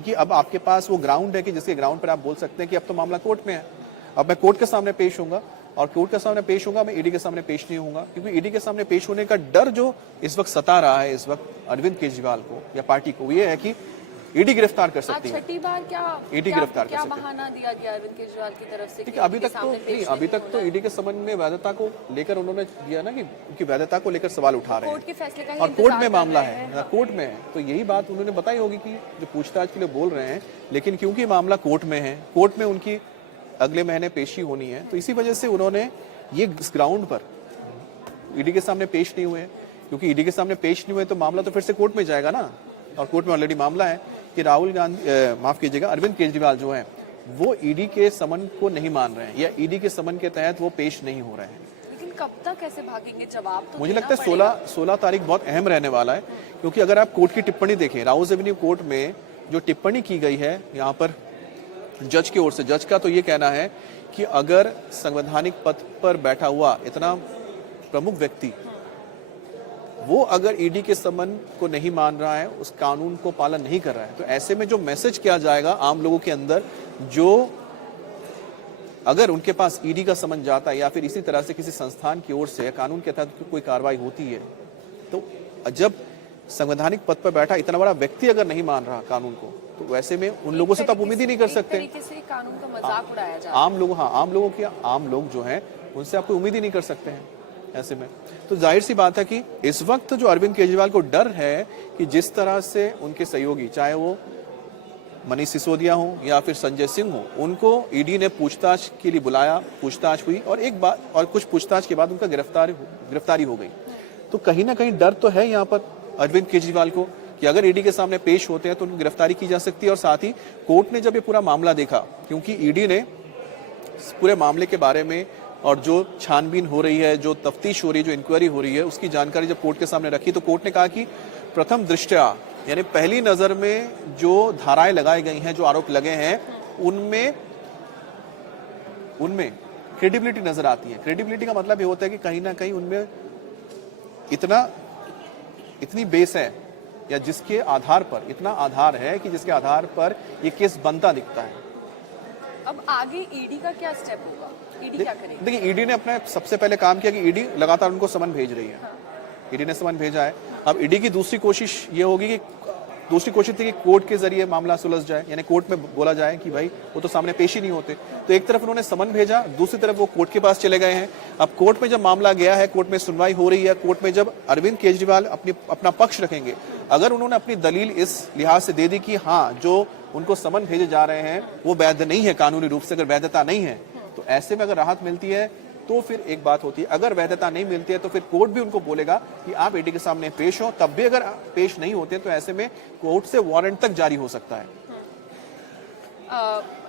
कि अब आपके पास वो ग्राउंड है कि जिसके ग्राउंड पर आप बोल सकते हैं कि अब तो मामला कोर्ट में है, अब मैं कोर्ट के सामने पेश होऊंगा और कोर्ट के सामने पेश होगा, मैं ईडी के सामने पेश नहीं होऊंगा, क्योंकि ईडी के सामने पेश होने का डर जो इस वक्त सता रहा है इस वक्त अरविंद केजरीवाल को या पार्टी को, ये है कि ईडी गिरफ्तार कर सकती है। छठी बार क्या ईडी गिरफ्तार कर सकती है। बहाना दिया गया अरविंद केजरीवाल की तरफ से? देखिए अभी तक तो ईडी के संबंध में वैधता को लेकर उन्होंने दिया ना कि उनकी वैधता को लेकर सवाल उठा रहे हैं, कोर्ट के फैसले का और कोर्ट में मामला है, कोर्ट में है, तो यही बात उन्होंने बताई होगी कि जो पूछताछ के लिए बोल रहे हैं, लेकिन क्योंकि मामला कोर्ट में है, कोर्ट में उनकी अगले महीने पेशी होनी है, तो इसी वजह से उन्होंने ये इस ग्राउंड पर ईडी के सामने पेश नहीं हुए, क्योंकि ईडी के सामने पेश नहीं हुए तो मामला तो फिर से कोर्ट में जाएगा ना, और कोर्ट में ऑलरेडी मामला है कि राहुल गांधी माफ कीजिएगा अरविंद केजरीवाल जो है वो ईडी के समन को नहीं मान रहे हैं या ईडी के समन के तहत वो पेश नहीं हो रहे हैं। लेकिन कब तक कैसे भागेंगे? जवाब तो मुझे लगता है 16 तारीख बहुत अहम रहने वाला है, क्योंकि अगर आप कोर्ट की टिप्पणी देखें, राउज एवेन्यू कोर्ट में जो टिप्पणी की गई है यहाँ पर जज की ओर से, जज का तो ये कहना है कि अगर संवैधानिक पद पर बैठा हुआ इतना प्रमुख व्यक्ति वो अगर ईडी के समन को नहीं मान रहा है, उस कानून को पालन नहीं कर रहा है, तो ऐसे में जो मैसेज किया जाएगा आम लोगों के अंदर, जो अगर उनके पास ईडी का समन जाता है या फिर इसी तरह से किसी संस्थान की ओर से कानून के तहत कोई कार्रवाई होती है, तो जब संवैधानिक पद पर बैठा इतना बड़ा व्यक्ति अगर नहीं मान रहा कानून को, तो वैसे में उन लोगों से तो आप उम्मीद ही नहीं कर सकते। तरीके से कानून का मजाक उड़ाया जा रहा है। आम लोग जो हैं उनसे आप कोई उम्मीद ही नहीं कर सकते हैं ऐसे में। तो जाहिर सी बात है कि इस वक्त जो अरविंद केजरीवाल को डर है कि जिस तरह से उनके सहयोगी, चाहे वो मनीष सिसोदिया हो या फिर संजय सिंह हो, उनको ईडी ने पूछताछ के लिए बुलाया, पूछताछ हुई और कुछ पूछताछ के बाद उनका गिरफ्तारी हो गई। तो कहीं ना कहीं डर तो है यहाँ पर अरविंद केजरीवाल को कि अगर ईडी के सामने पेश होते हैं तो उनकी गिरफ्तारी की जा सकती है। और साथ ही कोर्ट ने जब ये पूरा मामला देखा, क्योंकि ईडी ने पूरे मामले के बारे में और जो छानबीन हो रही है, जो तफ्तीश हो रही है, जो इंक्वायरी हो रही है, उसकी जानकारी जब कोर्ट के सामने रखी, तो कोर्ट ने कहा कि प्रथम दृष्टया यानी पहली नजर में जो धाराएं लगाई गई हैं, जो आरोप लगे हैं, उनमें क्रेडिबिलिटी नजर आती है। क्रेडिबिलिटी का मतलब ये होता है कि कहीं ना कहीं उनमें इतनी बेस है या जिसके आधार पर इतना आधार है कि जिसके आधार पर ये केस बनता दिखता है। अब आगे ईडी का क्या स्टेप होगा? ईडी क्या करेगी? देखिए ईडी ने अपना सबसे पहले काम किया कि ईडी लगातार उनको समन भेज रही है। ईडी ने समन भेजा है। अब ईडी की दूसरी कोशिश ये होगी कि थी कि कोर्ट के जरिए मामला सुलझ जाए, यानी कोर्ट में बोला जाए कि भाई वो तो सामने पेश ही नहीं होते। तो एक तरफ उन्होंने समन भेजा, दूसरी तरफ वो कोर्ट के पास चले गए हैं। अब कोर्ट में जब मामला गया है, कोर्ट में सुनवाई हो रही है, कोर्ट में जब अरविंद केजरीवाल अपना पक्ष रखेंगे, अगर उन्होंने अपनी दलील इस लिहाज से दे दी कि हाँ जो उनको समन भेजे जा रहे हैं वो वैध नहीं है, कानूनी रूप से अगर वैधता नहीं है, तो ऐसे में अगर राहत मिलती है तो फिर एक बात होती है। अगर वैधता नहीं मिलती है तो फिर कोर्ट भी उनको बोलेगा कि आप ईडी के सामने पेश हो। तब भी अगर पेश नहीं होते तो ऐसे में कोर्ट से वारंट तक जारी हो सकता है।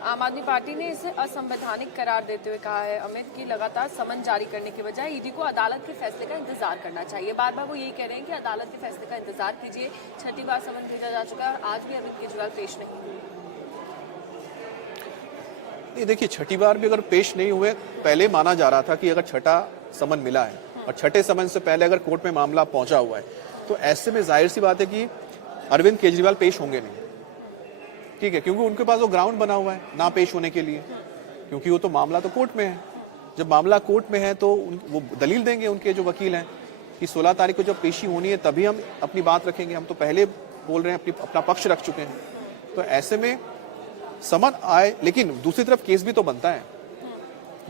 आम आदमी पार्टी ने इसे असंवैधानिक करार देते हुए कहा है अमित की लगातार समन जारी करने के बजाय ईडी को अदालत के फैसले का इंतजार करना चाहिए। बार बार वो यही कह रहे हैं कि अदालत के फैसले का इंतजार कीजिए। छठी बार समन भेजा जा चुका है और आज भी अरविंद केजरीवाल पेश नहीं हुए। देखिए छठी बार भी अगर पेश नहीं हुए, पहले माना जा रहा था कि अगर छठा समन मिला है और छठे समन से पहले अगर कोर्ट में मामला पहुंचा हुआ है, तो ऐसे में जाहिर सी बात है कि अरविंद केजरीवाल पेश होंगे नहीं, ठीक है, क्योंकि उनके पास वो ग्राउंड बना हुआ है ना पेश होने के लिए, क्योंकि वो तो मामला तो कोर्ट में है। जब मामला कोर्ट में है तो वो दलील देंगे उनके जो वकील हैं कि 16 तारीख को जब पेशी होनी है तभी हम अपनी बात रखेंगे, हम तो पहले बोल रहे हैं, अपना पक्ष रख चुके हैं। तो ऐसे में समन आए, लेकिन दूसरी तरफ केस भी तो बनता है।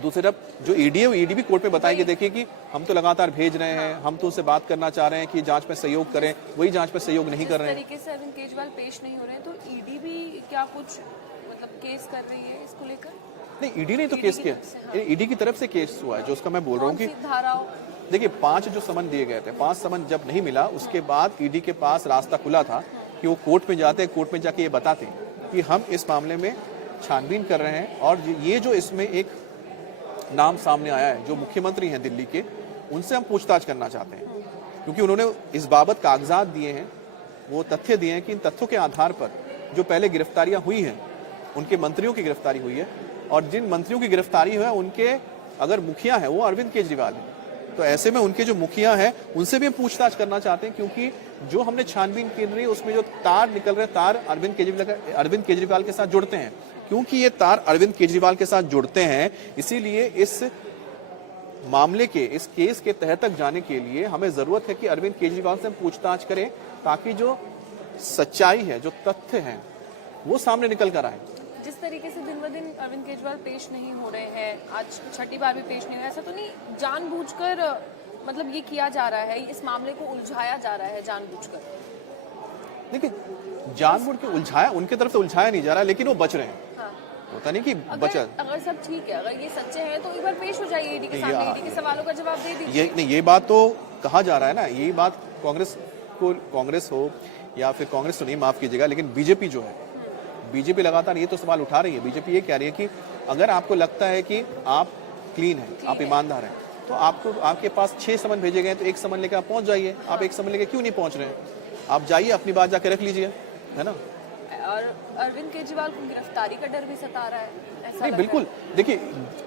दूसरी तरफ जो ईडी है, ईडी भी कोर्ट में बताएगी, देखिए कि हम तो लगातार भेज रहे हैं, हम तो उनसे बात करना चाह रहे हैं कि जांच में सहयोग करें, वही जांच में सहयोग नहीं कर रहे हैं। तरीके से अरविंद केजरीवाल पेश नहीं हो रहे हैं, तो ईडी भी क्या कुछ मतलब केस कर रही है इसको लेकर? नहीं, ईडी ने तो केस किया, ईडी की तरफ से केस हुआ है, जो उसका मैं बोल रहा हूँ कि देखिए 5 जो समन दिए गए थे, 5 समन जब नहीं मिला, उसके बाद ईडी के पास रास्ता खुला था कि वो कोर्ट में जाते, कोर्ट में जाके ये बताते कि हम इस मामले में छानबीन कर रहे हैं। और ये जो इसमें एक नाम सामने आया है जो मुख्यमंत्री हैं दिल्ली के, उनसे हम पूछताछ करना चाहते हैं, क्योंकि उन्होंने इस बाबत कागजात दिए हैं, वो तथ्य दिए हैं कि इन तथ्यों के आधार पर जो पहले गिरफ्तारियां हुई हैं, उनके मंत्रियों की गिरफ्तारी हुई है, और जिन मंत्रियों की गिरफ्तारी हुई है उनके अगर मुखिया है वो अरविंद केजरीवाल है। तो तो ऐसे में उनके जो मुखिया हैं उनसे भी हम पूछताछ करना चाहते हैं, क्योंकि जो हमने छानबीन की रही है उसमें जो तार निकल रहे तार अरविंद केजरीवाल के साथ जुड़ते हैं। क्योंकि ये तार अरविंद केजरीवाल के साथ जुड़ते हैं, इसीलिए इस मामले के, इस केस के तह तक जाने के लिए हमें जरूरत है कि अरविंद केजरीवाल से हम पूछताछ करें, ताकि जो सच्चाई है, जो तथ्य हैं, वो सामने निकल कर आए। जिस तरीके से दिन ब दिन अरविंद केजरीवाल पेश नहीं हो रहे हैं, आज छठी बार भी पेश नहीं हो रहे, ऐसा तो नहीं जानबूझकर मतलब ये किया जा रहा है, इस मामले को उलझाया जा रहा है जानबूझकर? देखिए, जानबूझ के उलझाया, उनके तरफ से उलझाया नहीं जा रहा, लेकिन वो बच रहे हैं। हाँ। होता नहीं कि बचा। अगर सब ठीक है, अगर ये सच्चे हैं तो एक बार पेश हो जाइए ईडी के सामने, ईडी के सवालों का जवाब दे दीजिए। ये बात तो कहा जा रहा है ना, यही बात कांग्रेस हो या फिर कांग्रेस तो नहीं, माफ कीजिएगा, लेकिन बीजेपी जो है, बीजेपी लगातार ये तो सवाल उठा रही है। बीजेपी ये कह रही है कि अगर आपको लगता है कि आप क्लीन हैं, आप ईमानदार हैं, तो आपके पास 6 समन भेजे गए, तो एक समन लेकर आप पहुंच जाइए। आप एक समन लेकर क्यों नहीं पहुंच रहे हैं? आप जाइए, अपनी बात जाके रख लीजिए, है ना। और अरविंद केजरीवाल को गिरफ्तारी का डर भी सता रहा है, ऐसा नहीं, बिल्कुल। देखिए,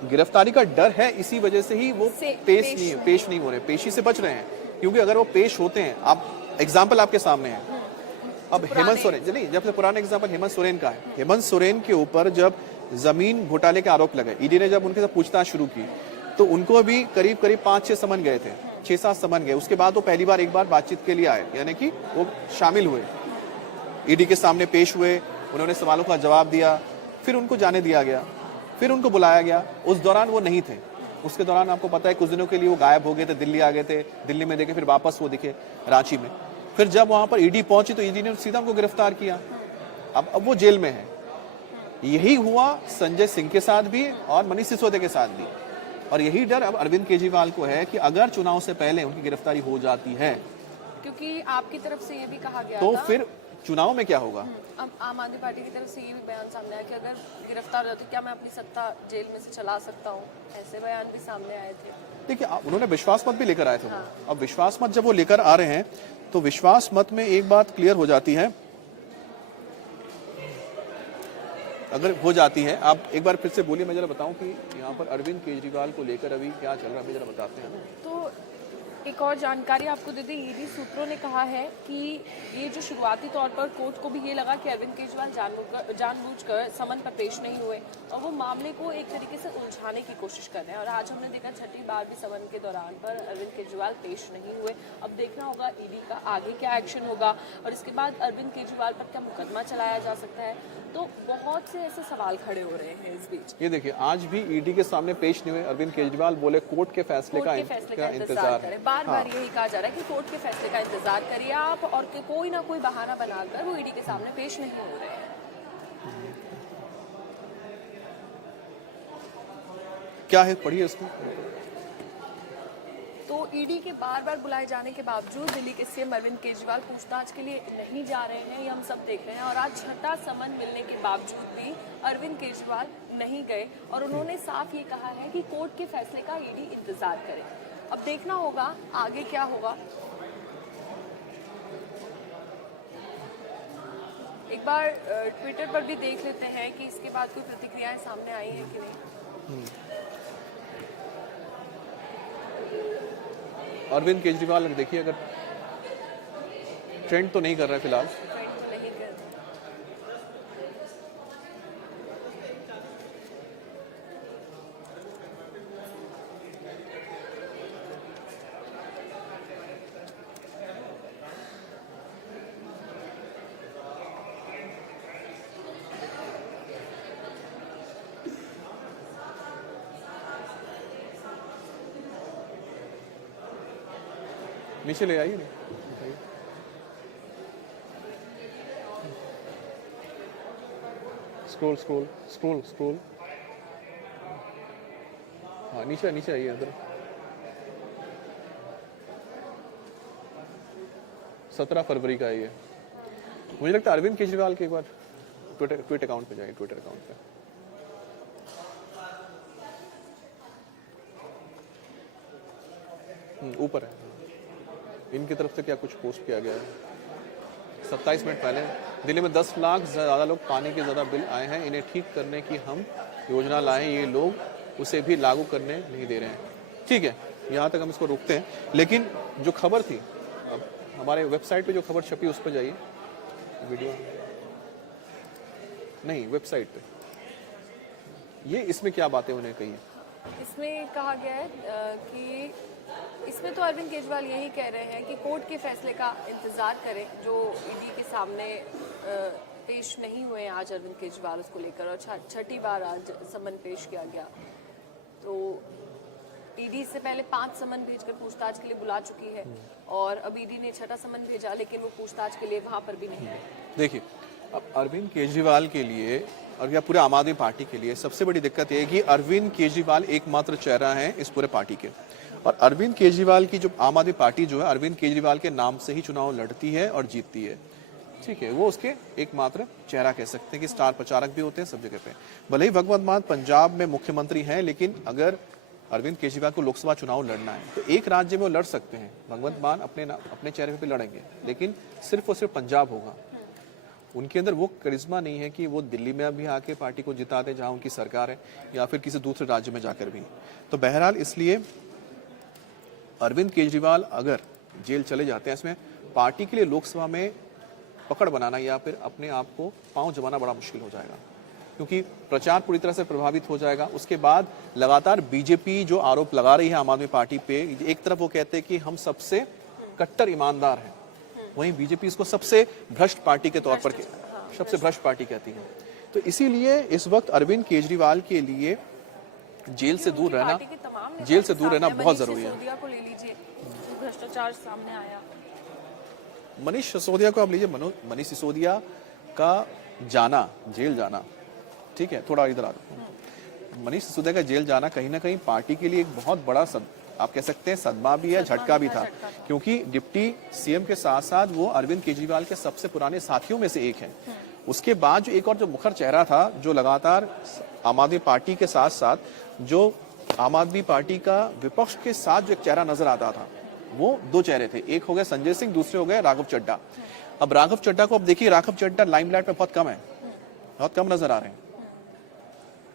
गिरफ्तारी का डर है, इसी वजह से ही वो पेश नहीं हो रहे, पेशी से बच रहे हैं। क्योंकि अगर वो पेश होते हैं, आप एग्जाम्पल आपके सामने है, अब हेमंत सोरेन, नहीं, जब से पुराना एग्जाम्पल हेमंत सोरेन का है, हेमंत सोरेन के ऊपर जब जमीन घोटाले के आरोप लगे, ईडी ने जब उनके साथ पूछताछ शुरू की, तो उनको भी करीब 5-6 समन गए थे, 6-7 समन गए। उसके बाद वो पहली बार एक बार बातचीत के लिए आए, यानी कि वो शामिल हुए, ईडी के सामने पेश हुए, उन्होंने सवालों का जवाब दिया, फिर उनको जाने दिया गया, फिर उनको बुलाया गया। उस दौरान वो नहीं थे, उसके दौरान आपको पता है कुछ दिनों के लिए वो गायब हो गए थे, दिल्ली आ गए थे, दिल्ली में देखे, फिर वापस वो दिखे रांची में। फिर जब वहां पर ईडी पहुंची तो ईडी ने सीधा उनको गिरफ्तार किया। अब वो जेल में है। यही हुआ संजय सिंह के साथ भी और मनीष सिसोदिया के साथ भी, और यही डर अब अरविंद केजरीवाल को है कि अगर चुनाव से पहले उनकी गिरफ्तारी हो जाती है, क्योंकि आपकी तरफ से ये भी कहा गया तो था, फिर चुनाव में क्या होगा। अब आम आदमी पार्टी की तरफ से ये भी बयान सामने आया कि अगर गिरफ्तार हो जाते, क्या मैं अपनी सत्ता जेल में से चला सकता हूँ, ऐसे बयान भी सामने आए थे। देखिए, उन्होंने विश्वास मत भी लेकर आए थे। अब विश्वास मत जब वो लेकर आ रहे हैं, तो विश्वास मत में एक बात क्लियर हो जाती है, अगर हो जाती है, आप एक बार फिर से बोलिए, मैं जरा बताऊं कि यहाँ पर अरविंद केजरीवाल को लेकर अभी क्या चल रहा है, जरा बताते हैं। तो एक और जानकारी आपको दे दें, ईडी सूत्रों ने कहा है कि ये जो शुरुआती तौर पर कोर्ट को भी ये लगा कि अरविंद केजरीवाल जानबूझकर समन पर पेश नहीं हुए और वो मामले को एक तरीके से उलझाने की कोशिश कर रहे हैं। और आज हमने देखा छठी बार भी समन के दौरान पर अरविंद केजरीवाल पेश नहीं हुए। अब देखना होगा ईडी का आगे क्या एक्शन होगा और इसके बाद अरविंद केजरीवाल पर क्या मुकदमा चलाया जा सकता है। तो बहुत से ऐसे सवाल खड़े हो रहे हैं इस बीच। ये देखिए, आज भी ईडी के सामने पेश नहीं हुए अरविंद केजरीवाल, बोले कोर्ट के फैसले का इंतजार है। बार बार यही कहा जा रहा है कि कोर्ट के फैसले का इंतजार करिए आप, और कोई ना कोई बहाना बनाकर वो ईडी के सामने पेश नहीं हो रहे हैं। क्या है, पढ़िए इसको। तो ईडी के बार बार बुलाए जाने के बावजूद दिल्ली के सीएम अरविंद केजरीवाल पूछताछ के लिए नहीं जा रहे हैं, ये हम सब देख रहे हैं। और आज छठा समन मिलने के बावजूद भी अरविंद केजरीवाल नहीं गए और उन्होंने साफ ये कहा है कि कोर्ट के फैसले का ईडी इंतजार करे। अब देखना होगा आगे क्या होगा। एक बार ट्विटर पर भी देख लेते हैं कि इसके बाद कोई प्रतिक्रियाएं सामने आई हैं कि नहीं। अरविंद केजरीवाल देखिए, अगर ट्रेंड तो नहीं कर रहे फिलहाल, नीचे ले आइए। स्क्रॉल स्क्रॉल स्क्रॉल स्क्रॉल, हाँ नीचे नीचे आइए अंदर। 17 फरवरी का है ये। मुझे लगता है अरविंद केजरीवाल के एक बार ट्विटर अकाउंट पे जाइए, ट्विटर अकाउंट पे। ऊपर है, इनकी तरफ से क्या कुछ पोस्ट किया गया है। 27 मिनट पहले दिल्ली में 10 लाख से ज़्यादा लोग पानी के ज़्यादा बिल आए हैं, इन्हें ठीक करने की हम योजना लाए, ये लोग उसे भी लागू करने नहीं दे रहे हैं। ठीक है। यहाँ तक हम इसको रोकते हैं। लेकिन जो खबर थी, अब हमारे वेबसाइट पे जो खबर छपी उस पर जाइए, वीडियो नहीं, वेबसाइट पे ये इसमें क्या बातें उन्हें कही है? इसमें कहा गया है कि इसमें तो अरविंद केजरीवाल यही कह रहे हैं कि कोर्ट के फैसले का इंतजार करें, जो ईडी के सामने पेश नहीं हुए हैं आज अरविंद केजरीवाल उसको लेकर, और छठी बार आज समन पेश किया गया। तो ईडी से पहले 5 समन भेजकर पूछताछ के लिए बुला चुकी है, और अब ईडी ने छठा समन भेजा, लेकिन वो पूछताछ के लिए वहां पर भी नहीं है। देखिए, अब अरविंद केजरीवाल के लिए और या पूरे आम आदमी पार्टी के लिए सबसे बड़ी दिक्कत यह है कि अरविंद केजरीवाल एकमात्र चेहरा है इस पूरे पार्टी के, और अरविंद केजरीवाल की जो आम आदमी पार्टी जो है, अरविंद केजरीवाल के नाम से ही चुनाव लड़ती है और जीतती है। ठीक है, वो उसके एकमात्र चेहरा कह सकते हैं कि स्टार प्रचारक भी होते हैं सब जगह पे। भले ही भगवंत मान पंजाब में मुख्यमंत्री हैं, लेकिन अगर अरविंद केजरीवाल को लोकसभा चुनाव लड़ना है तो एक राज्य में वो लड़ सकते हैं। भगवंत मान अपने चेहरे पे लड़ेंगे, लेकिन सिर्फ और सिर्फ पंजाब होगा। उनके अंदर वो करिश्मा नहीं है कि वो दिल्ली में भी आके पार्टी को जिता दे जहां उनकी सरकार है, या फिर किसी दूसरे राज्य में जाकर भी। तो बहरहाल इसलिए अरविंद केजरीवाल अगर जेल चले जाते हैं, इसमें पार्टी के लिए लोकसभा में पकड़ बनाना या फिर अपने आप को पांव जमाना बड़ा मुश्किल हो जाएगा, क्योंकि प्रचार पूरी तरह से प्रभावित हो जाएगा। उसके बाद लगातार बीजेपी जो आरोप लगा रही है आम आदमी पार्टी पे, एक तरफ वो कहते हैं कि हम सबसे कट्टर ईमानदार हैं, वहीं बीजेपी इसको सबसे भ्रष्ट पार्टी के तौर पर सबसे भ्रष्ट पार्टी कहती है। तो इसीलिए इस वक्त अरविंद केजरीवाल के लिए जेल से दूर रहना बहुत जरूरी है। भ्रष्टाचार सामने आया, मनीष सिसोदिया को आप लीजिए, मनीष सिसोदिया का जाना, जेल जाना, ठीक है, थोड़ा इधर आ जाओ। मनीष सिसोदिया का जेल जाना कहीं ना कहीं पार्टी के लिए एक बहुत बड़ा आप कह सकते हैं सदमा भी है, झटका भी था, क्योंकि डिप्टी सीएम के साथ साथ वो अरविंद केजरीवाल के सबसे पुराने साथियों में से एक है। उसके बाद जो एक और जो मुखर चेहरा था, जो लगातार आम आदमी पार्टी के साथ साथ जो आम आदमी पार्टी का विपक्ष के साथ जो एक चेहरा नजर आता था, वो 2 चेहरे थे। एक हो गए संजय सिंह, दूसरे हो गए राघव चड्ढा। अब राघव चड्ढा को अब देखिए, राघव चड्ढा लाइमलाइट में बहुत कम है, बहुत कम नजर आ रहे हैं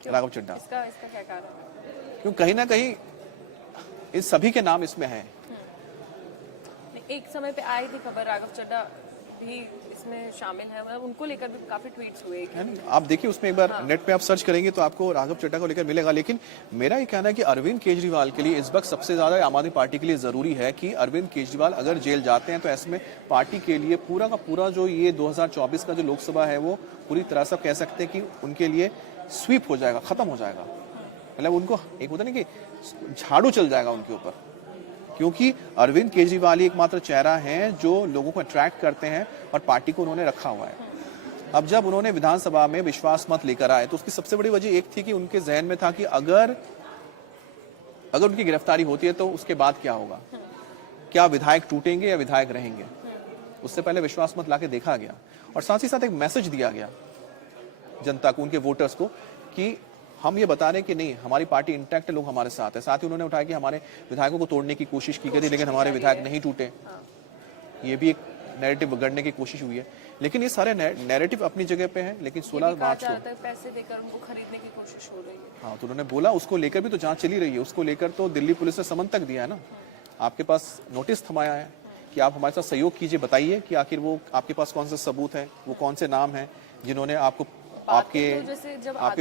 राघव चड्ढा। इसका क्या कारण है? क्यों, कहीं ना कहीं इस सभी के नाम इसमें हैं। एक समय पे आई थी खबर, राघव चड्ढा भी इसमें शामिल है, मतलब उनको लेकर भी काफी ट्वीट्स हुए। आप देखिए उसमें एक बार नेट पे आप सर्च करेंगे तो आपको राघव चड्ढा को लेकर मिलेगा। लेकिन मेरा ये कहना है कि अरविंद केजरीवाल के लिए इस वक्त सबसे ज्यादा आम आदमी पार्टी के लिए जरूरी है कि अरविंद केजरीवाल अगर जेल जाते हैं तो ऐसे में पार्टी के लिए पूरा का पूरा जो ये 2024 का जो लोकसभा है वो पूरी तरह से कह सकते हैं कि उनके लिए स्वीप हो जाएगा, खत्म हो जाएगा। मतलब उनको एक होता नहीं कि झाड़ू चल जाएगा उनके ऊपर, क्योंकि अरविंद केजरीवाल एकमात्र चेहरा है जो लोगों को अट्रैक्ट करते हैं और पार्टी को उन्होंने रखा हुआ है। अब जब उन्होंने विधानसभा में विश्वास मत लेकर आए तो उसकी सबसे बड़ी वजह एक थी कि उनके जहन में था कि अगर उनकी गिरफ्तारी होती है तो उसके बाद क्या होगा, क्या विधायक टूटेंगे या विधायक रहेंगे। उससे पहले विश्वास मत लाके देखा गया और साथ ही साथ एक मैसेज दिया गया जनता को, उनके वोटर्स को, कि हम ये बता रहे हैं कि नहीं, हमारी पार्टी इंटैक्ट है, लोग हमारे साथ है। साथ ही उन्होंने उठाया कि हमारे विधायकों को तोड़ने की कोशिश की गई थी, लेकिन हमारे विधायक नहीं टूटे। ये भी एक नैरेटिव गढ़ने की कोशिश हुई है। लेकिन ये सारे नैरेटिव अपनी जगह पे हैं, लेकिन 16 मार्च को पैसे देकर उनको खरीदने की कोशिश हो रही है। हाँ, तो उन्होंने बोला, उसको लेकर भी तो जांच चली रही है। उसको लेकर तो दिल्ली पुलिस ने समन तक दिया है ना, आपके पास नोटिस थमाया है कि आप हमारे साथ सहयोग कीजिए, बताइए कि आखिर वो आपके पास कौन सा सबूत है, वो कौन से नाम है जिन्होंने आपके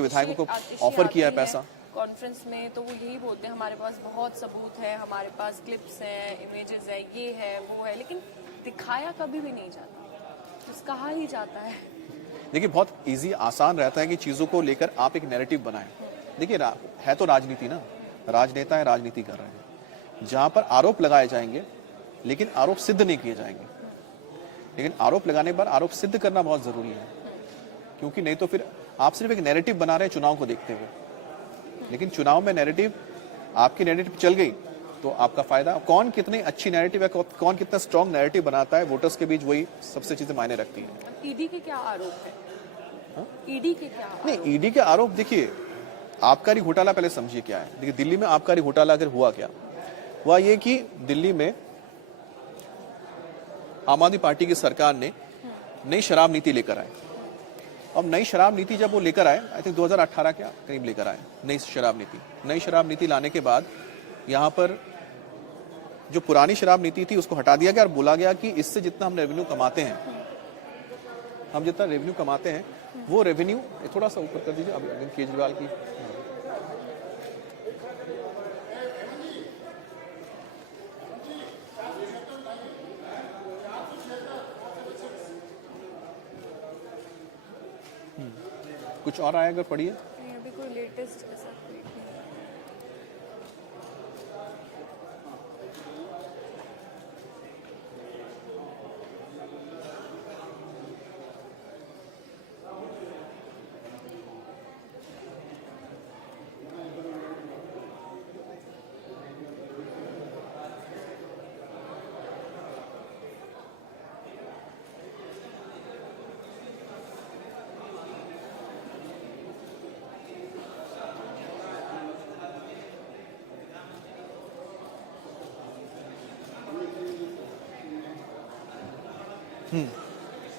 विधायकों को ऑफर किया है पैसा। कॉन्फ्रेंस में तो वो यही बोलते हैं हमारे पास बहुत सबूत है, हमारे पास क्लिप्स हैं, इमेजेस है, ये है वो है, लेकिन दिखाया कभी भी नहीं जाता, तो कहा ही जाता है। देखिए, बहुत इजी आसान रहता है कि चीजों को लेकर आप एक नैरेटिव बनाएं। देखिए, है तो राजनीति ना, राजनेता है, राजनीति कर रहे हैं, जहां पर आरोप लगाए जाएंगे लेकिन आरोप सिद्ध नहीं किए जाएंगे। लेकिन आरोप लगाने पर आरोप सिद्ध करना बहुत जरूरी है, क्योंकि नहीं तो फिर आप सिर्फ एक नैरेटिव बना रहे हैं चुनाव को देखते हुए। लेकिन चुनाव में नैरेटिव, आपकी नैरेटिव चल गई तो आपका फायदा। कौन कितनी अच्छी नैरेटिव है, कौन कितना स्ट्रॉन्ग नैरेटिव बनाता है, वोटर्स के बीच वही सबसे चीजें मायने रखती हैं। ईडी के क्या आरोप है? ईडी के क्या आरोप? नहीं, ईडी के आरोप देखिए, आबकारी घोटाला पहले समझिए क्या है। देखिए, दिल्ली में आबकारी घोटाला अगर हुआ क्या हुआ, ये कि दिल्ली में आम आदमी पार्टी की सरकार ने नई शराब नीति लेकर आए। अब नई शराब नीति जब वो लेकर आए, आई थिंक 2018 के करीब लेकर आए नई शराब नीति। नई शराब नीति लाने के बाद यहाँ पर जो पुरानी शराब नीति थी उसको हटा दिया गया और बोला गया कि इससे जितना हम रेवेन्यू कमाते हैं, हम जितना रेवेन्यू कमाते हैं वो रेवेन्यू, थोड़ा सा ऊपर कर दीजिए अरविंद केजरीवाल की, कुछ और आया अगर पढ़िए। अभी कोई लेटेस्ट ऐसा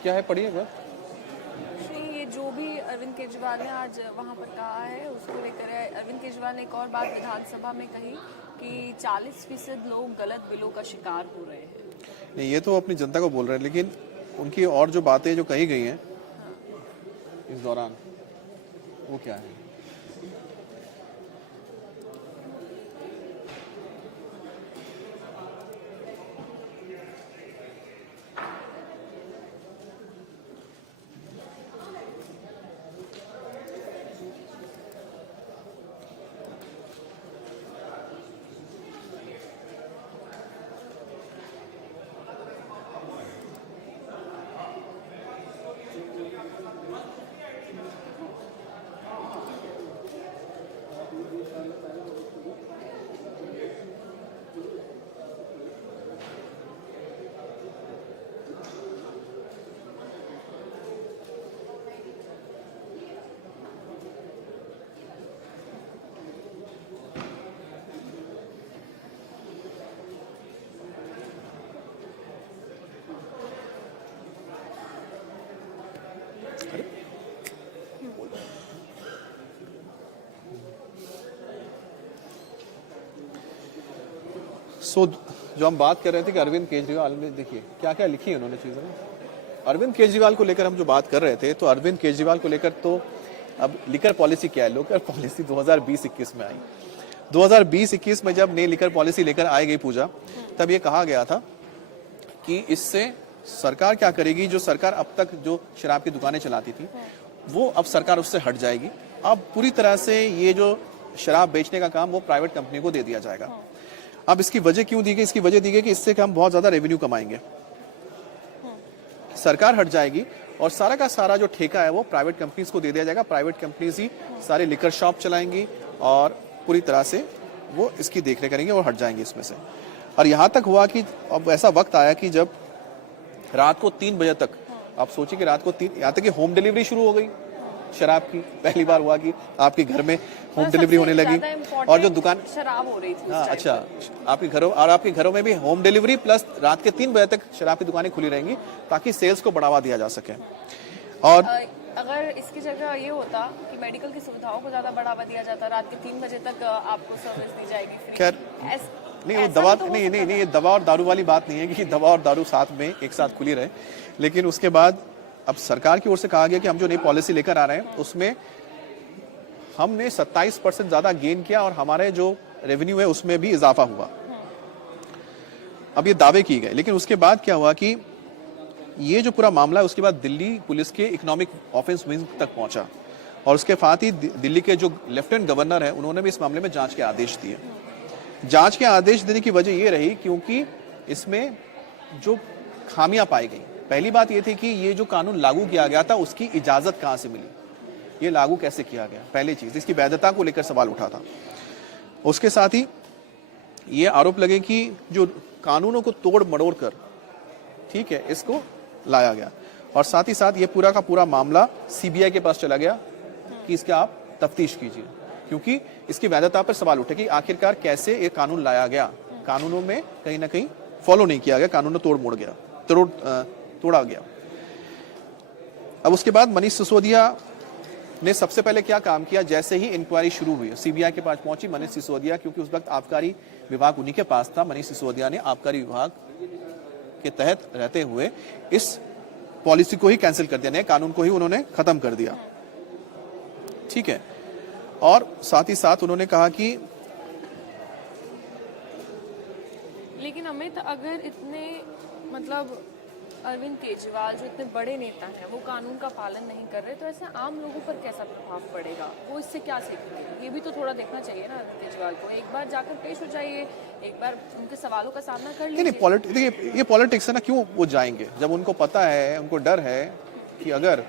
क्या है पढ़िए अगर। ये जो भी अरविंद केजरीवाल ने आज वहां पर कहा है उसको लेकर है। अरविंद केजरीवाल ने एक और बात विधानसभा में कही कि 40% लोग गलत बिलों का शिकार हो रहे हैं। नहीं, ये तो अपनी जनता को बोल रहे हैं, लेकिन उनकी और जो बातें जो कही गई हैं इस दौरान वो क्या है? जो हम बात कर रहे थे कि अरविंद केजरीवाल ने, देखिए क्या क्या लिखी है उन्होंने चीजें। अरविंद केजरीवाल को लेकर हम जो बात कर रहे थे, तो अरविंद केजरीवाल को लेकर तो अब लिकर पॉलिसी क्या है, लिकर पॉलिसी 2020-21 में आई। 2020-21 में जब नई लिकर पॉलिसी लेकर आई गई पूजा, तब ये कहा गया था कि इससे सरकार क्या करेगी, जो सरकार अब तक जो शराब की दुकानें चलाती थी वो अब सरकार उससे हट जाएगी। अब पूरी तरह से ये जो शराब बेचने का काम वो प्राइवेट कंपनी को दे दिया जाएगा। अब इसकी वजह क्यों दी गई? इसकी वजह दी गई कि इससे हम बहुत ज्यादा रेवेन्यू कमाएंगे, सरकार हट जाएगी और सारा का सारा जो ठेका है वो प्राइवेट कंपनीज को दे दिया जाएगा। प्राइवेट कंपनीज ही सारे लिकर शॉप चलाएंगी और पूरी तरह से वो इसकी देखरेख करेंगे और हट जाएंगे इसमें से। और यहां तक हुआ कि अब ऐसा वक्त आया कि जब रात को 3 बजे तक, आप सोचिए कि रात को 3, यहाँ तक कि होम डिलीवरी शुरू हो गई शराब की। पहली बार हुआ कि आपके घर में होम डिलीवरी होने लगी और जो दुकान शराब हो रही थी। हाँ, अच्छा, आपके घरों में भी होम डिलीवरी प्लस रात के 3 बजे तक शराब की दुकानें खुली रहेंगी ताकि सेल्स को बढ़ावा दिया जा सके। और अगर इसकी जगह ये होता कि मेडिकल की सुविधाओं को ज्यादा बढ़ावा दिया जाता, रात के 3 बजे तक आपको सर्विस दी जाएगी फ्री। खैर नहीं, वो दवा नहीं, ये दवा और दारू वाली बात नहीं है कि दवा और दारू साथ में एक साथ खुली रहे। लेकिन उसके बाद अब सरकार की ओर से कहा गया कि हम जो नई पॉलिसी लेकर आ रहे हैं उसमें हमने 27% ज्यादा गेन किया और हमारे जो रेवेन्यू है उसमें भी इजाफा हुआ। अब ये दावे किए गए, लेकिन उसके बाद क्या हुआ कि ये जो पूरा मामला है उसके बाद दिल्ली पुलिस के इकोनॉमिक ऑफेंस विंग तक पहुंचा और उसके साथ ही दिल्ली के जो लेफ्टिनेंट गवर्नर है उन्होंने भी इस मामले में जांच के आदेश दिए। जांच के आदेश देने की वजह ये रही क्योंकि इसमें जो खामियां पाई गई, पहली बात ये थी कि ये जो कानून लागू किया गया था उसकी इजाजत कहां से मिली, ये लागू कैसे किया गया, पहली चीज इसकी वैधता को लेकर सवाल उठा था। उसके साथ ही ये आरोप लगे कि जो कानूनों को तोड़ मड़ोड़ कर, ठीक है, इसको लाया गया और साथ ही साथ ये पूरा का पूरा मामला सीबीआई के पास चला गया कि इसके आप तफ्तीश कीजिए, क्योंकि इसकी वैधता पर सवाल उठे कि आखिरकार कैसे ये कानून लाया गया, कानूनों में कहीं ना कहीं फॉलो नहीं किया गया, कानून तोड़ा गया। अब उसके बाद मनीष सिसोदिया ने सबसे पहले क्या काम किया, जैसे ही इंक्वायरी शुरू हुई सीबीआई के पास पहुंची मनीष सिसोदिया, क्योंकि उस वक्त आबकारी विभाग उन्हीं के पास था। मनीष सिसोदिया ने आबकारी विभाग के तहत रहते हुए इस पॉलिसी को ही कैंसिल कर दिया, नए कानून को ही उन्होंने खत्म कर दिया। ठीक है, और साथ ही साथ उन्होंने कहा कि लेकिन अमित, अगर इतने मतलब अरविंद केजरीवाल जो इतने बड़े नेता हैं वो कानून का पालन नहीं कर रहे, तो ऐसे आम लोगों पर कैसा प्रभाव पड़ेगा? वो इससे क्या सीखेंगे? ये भी तो थोड़ा देखना चाहिए ना अरविंद केजरीवाल को। एक बार जाकर पेश हो जाइए, एक बार उनके सवालों का सामना कर लीजिए। नहीं, ये पॉलिटिक्स है ना, क्यों वो जाएंगे जब उनको पता है, उनको डर है कि अगर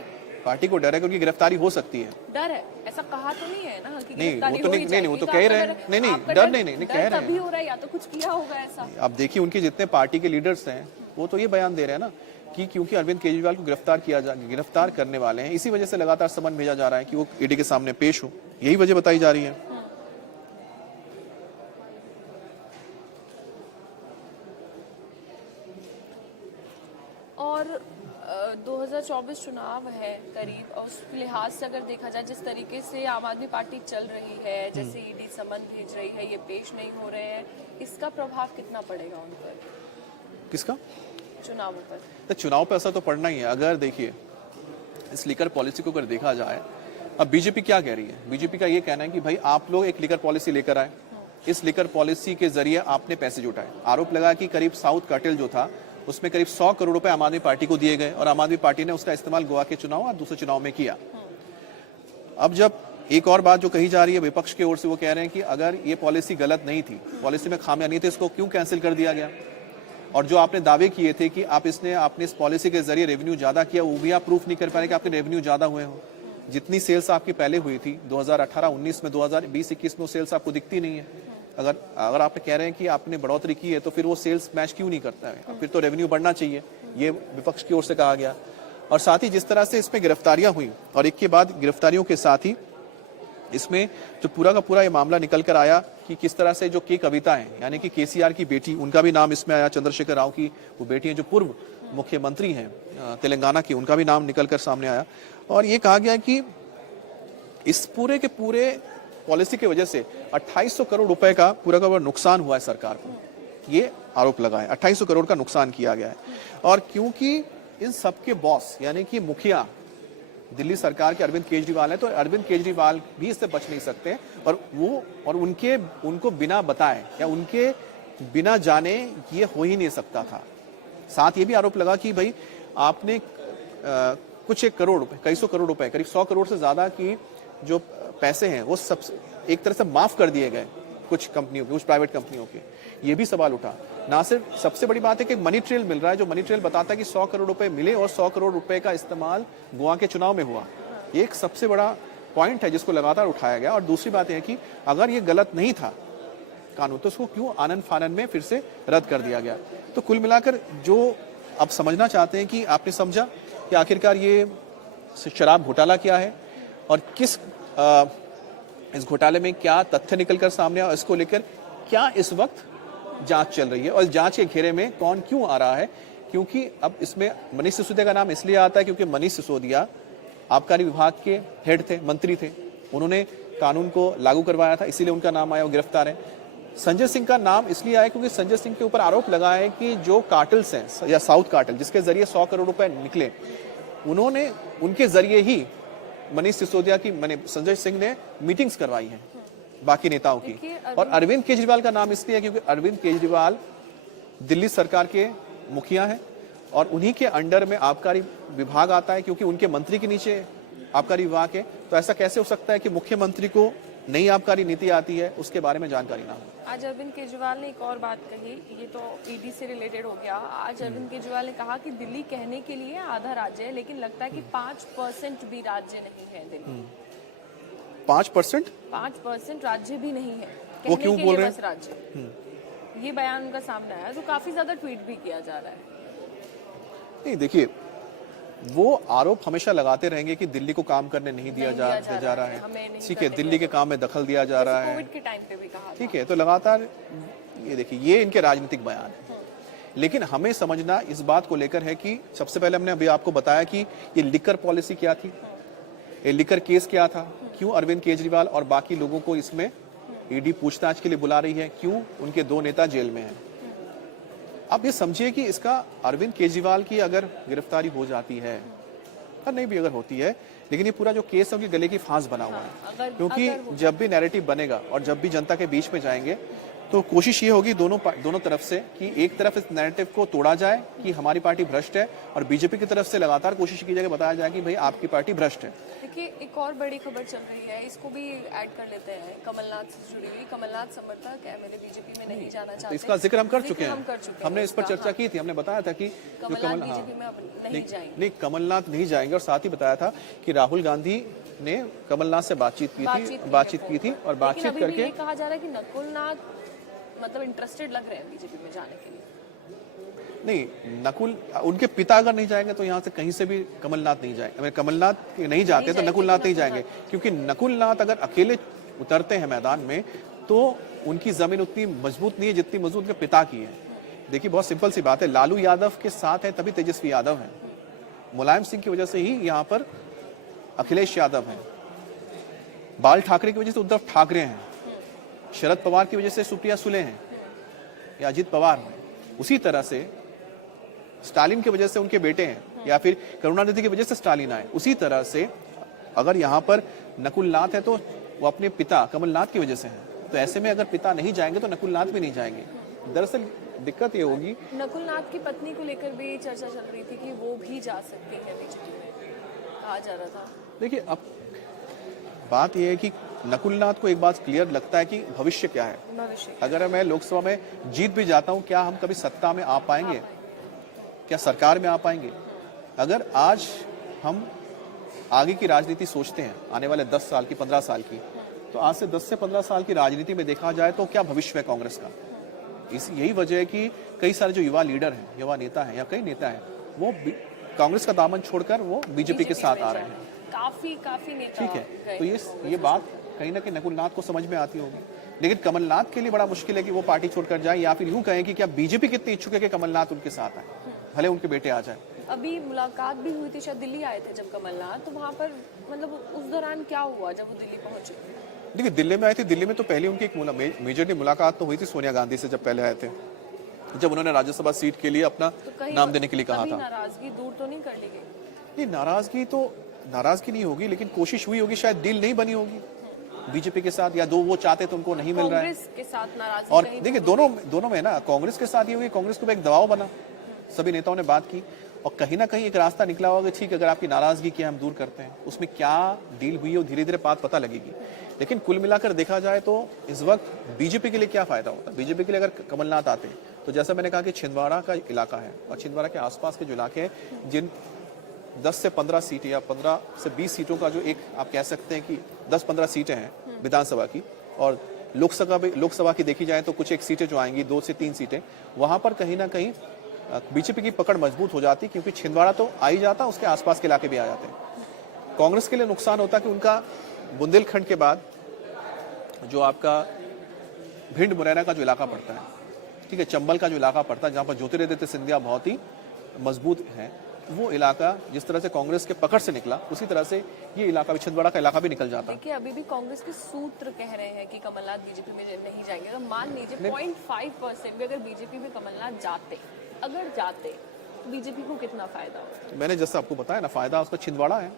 पार्टी को डर है क्योंकि गिरफ्तारी हो सकती है। डर है ऐसा कहा तो नहीं है ना कि नहीं, वो तो नहीं, वो तो कह रहे हैं। नहीं, डर नहीं कह रहे हैं। तभी हो रहा है, या तो कुछ किया होगा ऐसा। अब देखिए उनके जितने पार्टी के लीडर्स हैं वो तो ये बयान दे रहे हैं ना कि क्योंकि अरविंद केजरीवाल को गिरफ्तार करने वाले हैं, इसी वजह से लगातार समन भेजा जा रहा है कि वो ईडी के सामने पेश हो। यही वजह बताई जा रही है। और 2024 चुनाव है करीब, और उस लिहाज से अगर देखा जाए जिस तरीके से आम आदमी पार्टी चल रही है, जैसे ईडी समन भेज रही है, ये पेश नहीं हो रहे हैं, इसका प्रभाव कितना पड़ेगा उन पर? किसका? चुनावों पर। तो चुनाव पे असर तो पड़ना ही है। अगर देखिए इस लीकर पॉलिसी को अगर देखा जाए, अब बीजेपी क्या कह रही है, बीजेपी का ये कहना है कि भाई आप लोग एक लीकर पॉलिसी लेकर आए, इस लीकर पॉलिसी के जरिए आपने पैसे जुटाए। आरोप लगा कि करीब साउथ कार्टेल जो था उसमें करीब 100 करोड़ रुपए आम आदमी पार्टी को दिए गए और आम आदमी पार्टी ने उसका इस्तेमाल गोवा के चुनाव और दूसरे चुनाव में किया। अब जब एक और बात जो कही जा रही है विपक्ष की ओर से, वो कह रहे हैं कि अगर ये पॉलिसी गलत नहीं थी, पॉलिसी में खामियां नहीं थी, इसको क्यों कैंसिल कर दिया गया? और जो आपने दावे किए थे कि आपने इस पॉलिसी के जरिए रेवेन्यू ज्यादा किया, वो भी आप प्रूफ नहीं कर पा रहे कि आपके रेवेन्यू ज्यादा हुए हो। जितनी सेल्स आपकी पहले हुई थी 2018-19 में, 2020-21 में वो सेल्स आपको दिखती नहीं है। अगर आप कह रहे हैं कि आपने बढ़ोतरी की है तो फिर वो सेल्स मैच क्यों नहीं करता है? फिर तो रेवेन्यू बढ़ना चाहिए, ये विपक्ष की ओर से कहा गया। और साथ ही जिस तरह से इसमें गिरफ्तारियां हुई और एक के बाद गिरफ्तारियों के साथ ही इसमें जो पूरा का पूरा ये मामला निकल कर आया कि किस तरह से जो के कविता है, यानी कि केसीआर की बेटी, उनका भी नाम इसमें आया, चंद्रशेखर राव की वो बेटी है जो पूर्व मुख्यमंत्री हैं तेलंगाना की, उनका भी नाम निकल कर सामने आया। और ये कहा गया कि इस पूरे के पूरे पॉलिसी की वजह से 2800 करोड़ रुपए का पूरा का पूरा नुकसान हुआ है सरकार को, ये आरोप लगा है। 2800 करोड़ का नुकसान किया गया है। और क्योंकि इन सबके बॉस यानी कि मुखिया दिल्ली सरकार के अरविंद केजरीवाल है, तो अरविंद केजरीवाल भी इससे बच नहीं सकते और उनको बिना बताए या उनके बिना जाने ये हो ही नहीं सकता था। साथ ये भी आरोप लगा कि भाई आपने कुछ 1 करोड़ रुपए, कई सौ करोड़ रुपए, करीब 100 करोड़ से ज्यादा की जो पैसे हैं वो सब एक तरह से माफ कर दिए गए कुछ कंपनियों के, कुछ प्राइवेट कंपनियों के। ये भी सवाल उठा। ना सिर्फ, सबसे बड़ी बात है कि मनी ट्रेल मिल रहा है, जो मनी ट्रेल बताता है कि 100 करोड़ रुपए मिले और 100 करोड़ रुपए का इस्तेमाल गोवा के चुनाव में हुआ। ये एक सबसे बड़ा पॉइंट है जिसको लगातार उठाया गया। और दूसरी बात है कि अगर ये गलत नहीं था कानून, तो उसको क्यों आनन फानन में फिर से रद्द कर दिया गया? तो कुल मिलाकर जो अब समझना चाहते हैं कि आपने समझा कि आखिरकार ये शराब घोटाला क्या है और किस इस घोटाले में क्या तथ्य निकलकर सामने आया, इसको लेकर क्या इस वक्त जांच चल रही है और जांच के घेरे में कौन क्यों आ रहा है। क्योंकि अब इसमें मनीष सिसोदिया का नाम इसलिए आता है क्योंकि मनीष सिसोदिया आबकारी विभाग के हेड थे, मंत्री थे, उन्होंने कानून को लागू करवाया था, इसीलिए उनका नाम आया, वो गिरफ्तार है। संजय सिंह का नाम इसलिए आया क्योंकि संजय सिंह के ऊपर आरोप लगा है कि जो कार्टल्स हैं या साउथ कार्टल जिसके जरिए 100 करोड़ रुपए निकले, उन्होंने उनके जरिए ही मनीष सिसोदिया की संजय सिंह ने मीटिंग्स करवाई हैं बाकी नेताओं की। और अरविंद केजरीवाल का नाम इसलिए है क्योंकि अरविंद केजरीवाल दिल्ली सरकार के मुखिया हैं और उन्हीं के अंडर में आबकारी विभाग आता है, क्योंकि उनके मंत्री के नीचे आबकारी विभाग है। तो ऐसा कैसे हो सकता है कि मुख्यमंत्री को नई आबकारी नीति आती है, उसके बारे में जानकारी ना हो? आज अरविंद केजरीवाल ने एक और बात कही, ये तो ईडी से रिलेटेड हो गया। आज अरविंद केजरीवाल ने कहा कि दिल्ली कहने के लिए आधा राज्य है, लेकिन लगता है कि 5% भी राज्य नहीं है दिल्ली। 5% राज्य भी नहीं है, वो क्यों बोल रहे हैं? बस राज्य। ये बयान उनका सामने आया, तो काफी ज्यादा ट्वीट भी किया जा रहा है। नहीं, देखिए वो आरोप हमेशा लगाते रहेंगे कि दिल्ली को काम करने नहीं दिया जा रहा है, ठीक है, दिल्ली के काम में दखल दिया जा रहा है, कोविड के टाइम पे भी कहा, ठीक है। तो लगातार ये देखिए, ये इनके राजनीतिक बयान है। लेकिन हमें समझना इस बात को लेकर है कि सबसे पहले हमने अभी आपको बताया कि ये लिकर पॉलिसी क्या थी, ये लिकर केस क्या था, क्यों अरविंद केजरीवाल और बाकी लोगों को इसमें ईडी पूछताछ के लिए बुला रही है, क्यों उनके 2 नेता जेल में हैं। अब ये समझिए कि इसका अरविंद केजरीवाल की अगर गिरफ्तारी हो जाती है और नहीं भी अगर होती है, लेकिन ये पूरा जो केस है उनके गले की फांस बना हुआ है, क्योंकि जब भी नैरेटिव बनेगा और जब भी जनता के बीच में जाएंगे तो कोशिश ये होगी दोनों तरफ से कि एक तरफ इस नैरेटिव को तोड़ा जाए कि हमारी पार्टी भ्रष्ट है, और बीजेपी की तरफ से लगातार कोशिश की जाए बताया जाए कि भाई आपकी पार्टी भ्रष्ट है। देखिए, एक और बड़ी खबर चल रही है, इसको भी ऐड कर लेते हैं। कमलनाथ से जुड़ी हुई, कमलनाथ समर्थक है मेरे बीजेपी में नहीं जाना चाहते, इसका जिक्र हम कर चुके हैं, हमने इस पर चर्चा हाँ। की थी, हमने बताया था कि कमलनाथ बीजेपी में नहीं जाएंगे। नहीं, कमलनाथ नहीं जाएंगे, और साथ ही बताया था कि राहुल गांधी ने कमलनाथ से बातचीत की थी और बातचीत करके कहा जा रहा है कि नकुलनाथ मतलब इंटरेस्टेड लग रहे हैं बीजेपी में जाने के लिए। नहीं, नकुल उनके पिता अगर नहीं जाएंगे तो यहाँ से कहीं से भी कमलनाथ नहीं जाएंगे। अगर कमलनाथ नहीं जाते तो नकुलनाथ नहीं जाएंगे, क्योंकि नकुलनाथ अगर अकेले उतरते हैं मैदान में तो उनकी जमीन उतनी मजबूत नहीं है जितनी मजबूत उनके पिता की है। देखिए, बहुत सिंपल सी बात है, लालू यादव के साथ है तभी तेजस्वी यादव है, मुलायम सिंह की वजह से ही यहाँ पर अखिलेश यादव है, बाल ठाकरे की वजह से उद्धव ठाकरे हैं, शरद पवार की वजह से सुप्रिया सुले हैं या अजित पवार हैं, उसी तरह से स्टालिन की वजह से उनके बेटे हैं, या फिर करुणानिधि की वजह से स्टालिन आए। उसी तरह से अगर यहाँ पर नकुलनाथ है तो वो अपने पिता कमलनाथ की वजह से हैं। तो ऐसे में अगर पिता नहीं जाएंगे तो नकुलनाथ भी नहीं जाएंगे। दरअसल दिक्कत ये होगी, नकुलनाथ की पत्नी को लेकर भी चर्चा चल रही थी कि वो भी जा सकती है बीजेपी में, कहा जा रहा था। देखिए, अब बात यह है कि नकुलनाथ को एक बात क्लियर लगता है कि भविष्य क्या है। अगर मैं लोकसभा में जीत भी जाता हूं, क्या हम कभी सत्ता में आ पाएंगे, क्या सरकार में आ पाएंगे? अगर आज हम आगे की राजनीति सोचते हैं, आने वाले 10 साल की, 15 साल की, तो आज से 10 से 15 साल की राजनीति में देखा जाए तो क्या भविष्य है कांग्रेस का। यही वजह है कि कई सारे जो युवा लीडर हैं, युवा नेता हैं या कई नेता हैं, वो कांग्रेस का दामन छोड़कर वो बीजेपी के साथ आ रहे हैं। काफी नेता, ठीक है, तो ये बात कहीं ना कहीं नकुलनाथ को समझ में आती होगी, लेकिन कमलनाथ के लिए बड़ा मुश्किल है कि वो पार्टी छोड़कर जाए, या फिर यूं कहें कि क्या बीजेपी कितनी इच्छुक है कि कमलनाथ उनके साथ आए, भले उनके बेटे आ जाए। अभी मुलाकात भी हुई थी, शायद दिल्ली आए थे जब कमलनाथ, तो वहां पर मतलब उस दौरान क्या हुआ जब वो दिल्ली पहुंचे? देखिए, दिल्ली में आए थे, दिल्ली में तो पहले उनकी एक मेजरली मुलाकात तो हुई थी सोनिया गांधी से, जब पहले आए थे, जब उन्होंने राज्यसभा सीट के लिए अपना नाम देने के लिए कहा था। नाराजगी दूर तो नहीं कर ली गई? नहीं, नाराजगी नहीं होगी, लेकिन कोशिश हुई होगी, शायद डील नहीं बनी होगी बीजेपी के साथ, या दो वो चाहते तो उनको नहीं मिल रहा है। कांग्रेस के साथ नाराजगी, और देखिए दोनों में ना, कांग्रेस के साथ ये हुई, कांग्रेस को एक दबाव बना, सभी नेताओं ने बात की और कहीं ना कहीं एक रास्ता निकला होगा, ठीक है अगर आपकी नाराजगी की हम दूर करते हैं, उसमें क्या डील हुई है धीरे धीरे बात पता लगेगी। लेकिन कुल मिलाकर देखा जाए तो इस वक्त बीजेपी के लिए क्या फायदा होता है? बीजेपी के लिए अगर कमलनाथ आते तो जैसा मैंने कहा कि छिंदवाड़ा का इलाका है और छिंदवाड़ा के आसपास के जो इलाके हैं, जिन 10 से 15 सीट या 15 से 20 सीटों का जो एक आप कह सकते हैं कि 10-15 सीटें हैं विधानसभा की, और लोकसभा की देखी जाए तो कुछ एक सीटें जो आएंगी 2 से 3 सीटें, वहां पर कहीं ना कहीं बीजेपी की पकड़ मजबूत हो जाती, क्योंकि छिंदवाड़ा तो आ ही जाता, उसके आसपास के इलाके भी आ जाते हैं। कांग्रेस के लिए नुकसान होता कि उनका बुंदेलखंड के बाद जो आपका भिंड मुरैना का जो इलाका पड़ता है, ठीक है, चंबल का जो इलाका पड़ता है, जहां पर ज्योतिरादित्य सिंधिया बहुत ही मजबूत है, वो इलाका जिस तरह से कांग्रेस के पकड़ से निकला, उसी तरह से ये इलाका भी, छिंदवाड़ा का इलाका भी निकल जाता। देखिए, अभी भी कांग्रेस के सूत्र कह रहे हैं कि कमलनाथ बीजेपी में नहीं जाएंगे। अगर मान लीजिए 0.5% भी अगर बीजेपी में कमलनाथ जाते तो बीजेपी को कितना फायदा होता? मैंने जैसा आपको बताया ना, फायदा उसका छिंदवाड़ा है।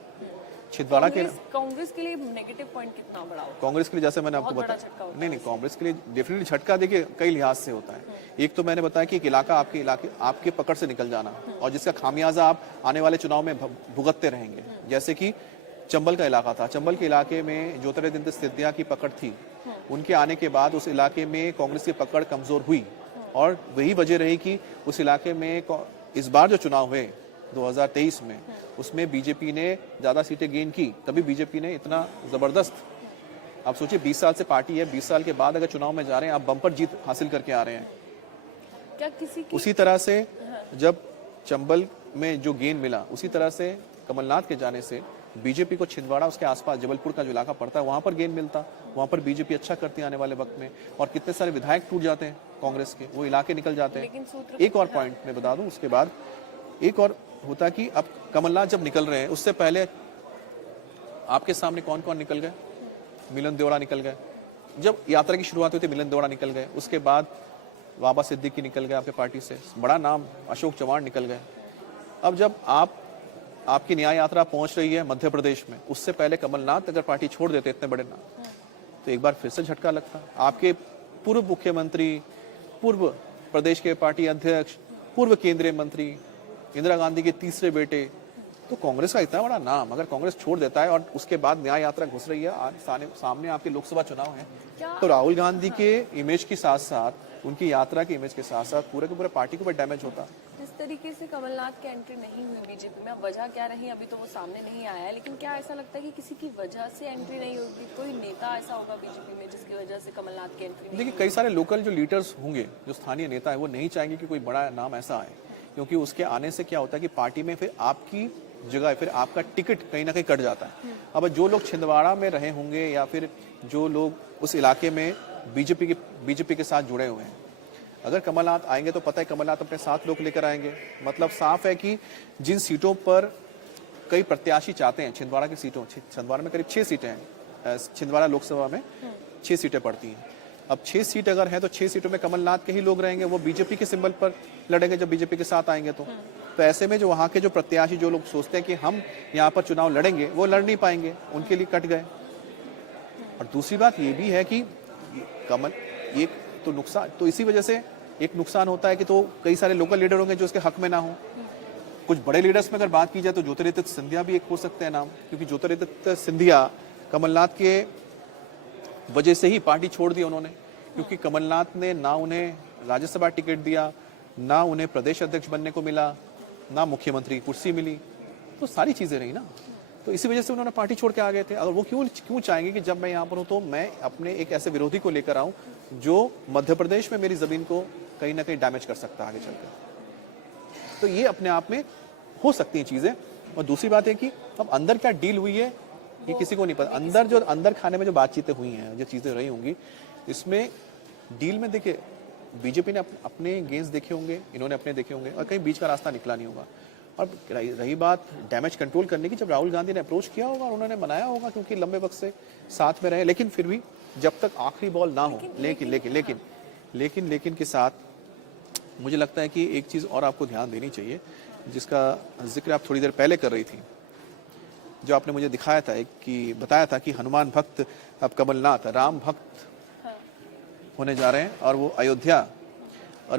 छिंदवाड़ा के कांग्रेस के लिए नेगेटिव पॉइंट कितना बड़ा होगा? कांग्रेस के लिए जैसे मैंने आपको बताया, नहीं, कांग्रेस के लिए डेफिनेटली झटका देखिए कई लिहाज से होता है। एक तो मैंने बताया कि एक इलाका आपके पकड़ से निकल जाना, और जिसका खामियाजा आप आने वाले चुनाव में भुगतते रहेंगे। जैसे कि चंबल का इलाका था, चंबल के इलाके में ज्योतिरादित्य सिंधिया की पकड़ थी, उनके आने के बाद उस इलाके में कांग्रेस की पकड़ कमजोर हुई, और वही वजह रही कि उस इलाके में इस बार जो चुनाव हुए 2023 में, उसमें बीजेपी ने ज्यादा सीटें गेन की, तभी बीजेपी ने इतना जबरदस्त, आप सोचिए 20 साल से पार्टी है, 20 साल के बाद अगर चुनाव में जा रहे हैं, आप बम्पर जीत हासिल करके आ रहे हैं। क्या किसी की... उसी तरह से जब चंबल में जो गेन मिला, उसी तरह से कमलनाथ के जाने से बीजेपी को छिंदवाड़ा, उसके आसपास जबलपुर का जो इलाका पड़ता है, वहां पर गेन मिलता, वहां पर बीजेपी अच्छा करती आने वाले वक्त में, और कितने सारे विधायक टूट जाते हैं कांग्रेस के, वो इलाके निकल जाते हैं। एक और पॉइंट मैं बता दूं, उसके बाद एक और होता कि अब कमलनाथ जब निकल रहे हैं, उससे पहले आपके सामने कौन कौन निकल गए? मिलन देवड़ा निकल गए। जब यात्रा की शुरुआत हुई थी मिलन देवड़ा निकल गए, उसके बाद बाबा सिद्दीकी निकल गए आपके पार्टी से, बड़ा नाम अशोक चव्हाण निकल गए। अब जब आपकी न्याय यात्रा पहुंच रही है मध्य प्रदेश में, उससे पहले कमलनाथ अगर पार्टी छोड़ देते इतने बड़े नाम, तो एक बार फिर से झटका लगता। आपके पूर्व मुख्यमंत्री, पूर्व प्रदेश के पार्टी अध्यक्ष, पूर्व केंद्रीय मंत्री, इंदिरा गांधी के तीसरे बेटे, तो कांग्रेस का इतना बड़ा नाम अगर कांग्रेस छोड़ देता है और उसके बाद न्याय यात्रा घुस रही है, आज सामने आपके लोकसभा चुनाव है, तो राहुल गांधी के इमेज के साथ साथ, उनकी यात्रा की इमेज के साथ साथ पूरे के पूरे पार्टी को भी डैमेज होता। जिस तरीके से कमलनाथ की एंट्री नहीं हुई बीजेपी में, वजह क्या रही अभी तो वो सामने नहीं आया है, लेकिन क्या ऐसा लगता है कि किसी की वजह से एंट्री नहीं होगी? कोई नेता ऐसा होगा बीजेपी में जिसकी वजह से कमलनाथ की एंट्री? देखिए, कई सारे लोकल जो लीडर्स होंगे, जो स्थानीय नेता है, वो नहीं चाहेंगे कि कोई बड़ा नाम ऐसा आए, क्योंकि उसके आने से क्या होता है कि पार्टी में फिर आपकी जगह, फिर आपका टिकट कहीं ना कहीं कट जाता है। अब जो लोग छिंदवाड़ा में रहे होंगे या फिर जो लोग उस इलाके में बीजेपी के साथ जुड़े हुए हैं, अगर कमलनाथ आएंगे तो पता है कमलनाथ अपने साथ लोग लेकर आएंगे। मतलब साफ है कि जिन सीटों पर कई प्रत्याशी चाहते हैं, छिंदवाड़ा की सीटों, छिंदवाड़ा में करीब 6 सीटें हैं, छिंदवाड़ा लोकसभा में 6 सीटें पड़ती हैं। अब 6 सीट अगर है तो 6 सीटों में कमलनाथ के ही लोग रहेंगे, वो बीजेपी के सिंबल पर लड़ेंगे जब बीजेपी के साथ आएंगे। तो ऐसे में जो वहाँ के जो प्रत्याशी, जो लोग सोचते हैं कि हम यहाँ पर चुनाव लड़ेंगे, वो लड़ नहीं पाएंगे, उनके लिए कट गए। और दूसरी बात ये भी है कि ये तो नुकसान, तो इसी वजह से एक नुकसान होता है कि तो कई सारे लोकल लीडर होंगे जो इसके हक में ना हो। कुछ बड़े लीडर्स में अगर बात की जाए तो ज्योतिरादित्य सिंधिया भी एक हो सकते हैं नाम, क्योंकि ज्योतिरादित्य सिंधिया कमलनाथ के वजह से ही पार्टी छोड़ दी उन्होंने, क्योंकि कमलनाथ ने ना उन्हें राज्यसभा टिकट दिया, ना उन्हें प्रदेश अध्यक्ष बनने को मिला, ना मुख्यमंत्री की कुर्सी मिली, तो सारी चीजें रही ना, तो इसी वजह से उन्होंने पार्टी छोड़ के आ गए थे। अगर वो क्यों चाहेंगे कि जब मैं यहाँ पर हूँ तो मैं अपने एक ऐसे विरोधी को लेकर आऊं जो मध्य प्रदेश में मेरी जमीन को कहीं ना कहीं डैमेज कर सकता है आगे चलकर। तो ये अपने आप में हो सकती हैं चीजें। और दूसरी बात है कि अब अंदर क्या डील हुई है ये किसी को नहीं पता। अंदर खाने में जो बातचीतें हुई हैं, जो चीजें रही होंगी, इसमें डील में देखिए बीजेपी ने अपने गेंस देखे होंगे, इन्होंने अपने देखे होंगे, और कहीं बीच का रास्ता निकला नहीं होगा। और रही बात डैमेज कंट्रोल करने की, जब राहुल गांधी ने अप्रोच किया होगा और उन्होंने बनाया होगा, क्योंकि लंबे वक्त से साथ में रहे, लेकिन फिर भी जब तक आखिरी बॉल ना हो, लेकिन के साथ मुझे लगता है कि एक चीज और आपको ध्यान देनी चाहिए, जिसका जिक्र आप थोड़ी देर पहले कर रही थी, जो आपने मुझे दिखाया था कि बताया था कि हनुमान भक्त अब कमलनाथ राम भक्त होने जा रहे हैं, और वो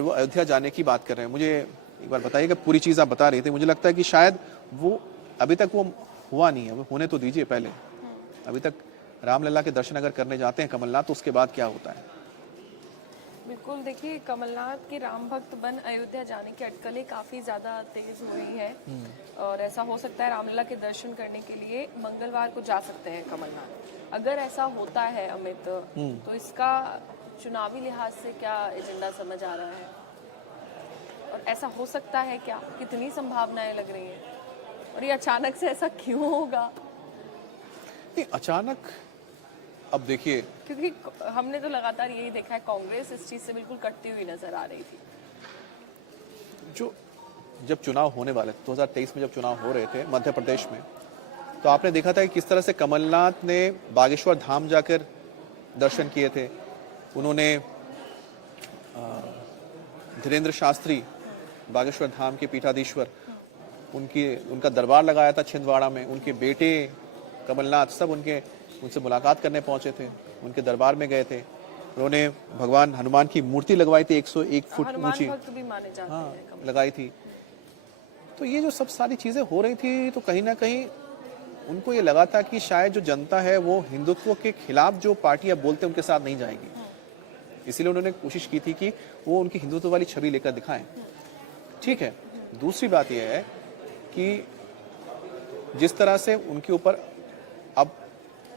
अयोध्या जाने की बात कर रहे हैं। मुझे एक बार बताइएगा, पूरी चीज आप बता रही थी, मुझे लगता है कि शायद वो अभी तक वो हुआ नहीं है, होने तो दीजिए पहले। अभी तक रामलला के दर्शन अगर करने जाते हैं कमलनाथ, तो उसके बाद क्या होता है? बिल्कुल, देखिए कमलनाथ के राम भक्त बन अयोध्या जाने की अटकलें काफी ज्यादा तेज हो रही है, और ऐसा हो सकता है रामलला के दर्शन करने के लिए मंगलवार को जा सकते हैं कमलनाथ। अगर ऐसा होता है अमित, तो इसका चुनावी लिहाज से क्या एजेंडा समझ आ रहा है, और ऐसा हो सकता है क्या? कितनी संभावनाएं लग रही हैं, और ये अचानक से ऐसा क्यों होगा? नहीं, अचानक अब देखिए, क्योंकि हमने तो लगातार यही देखा है, कांग्रेस इस चीज से बिल्कुल कटती हुई नजर आ रही थी। जब चुनाव होने वाले 2023 में जब चुनाव हो रहे थे मध्य प्रदेश में, तो आपने देखा था कि किस तरह से कमलनाथ ने बागेश्वर धाम जाकर दर्शन किए थे। उन्होंने धीरेन्द्र शास्त्री, बागेश्वर धाम के पीठाधीश्वर, उनका दरबार लगाया था छिंदवाड़ा में। उनके बेटे कमलनाथ सब उनसे मुलाकात करने पहुंचे थे, उनके दरबार में गए थे। उन्होंने भगवान हनुमान की मूर्ति लगवाई थी 101 फुट ऊंची, हाँ, लगाई थी। तो ये जो सब सारी चीजें हो रही थी, तो कहीं ना कहीं उनको ये लगा था कि शायद जो जनता है वो हिंदुत्व के खिलाफ जो पार्टियां बोलते हैं उनके साथ नहीं जाएगी, इसीलिए उन्होंने कोशिश की थी कि वो उनकी हिंदुत्व वाली छवि लेकर दिखाएं। ठीक है, दूसरी बात यह है कि जिस तरह से उनके ऊपर अब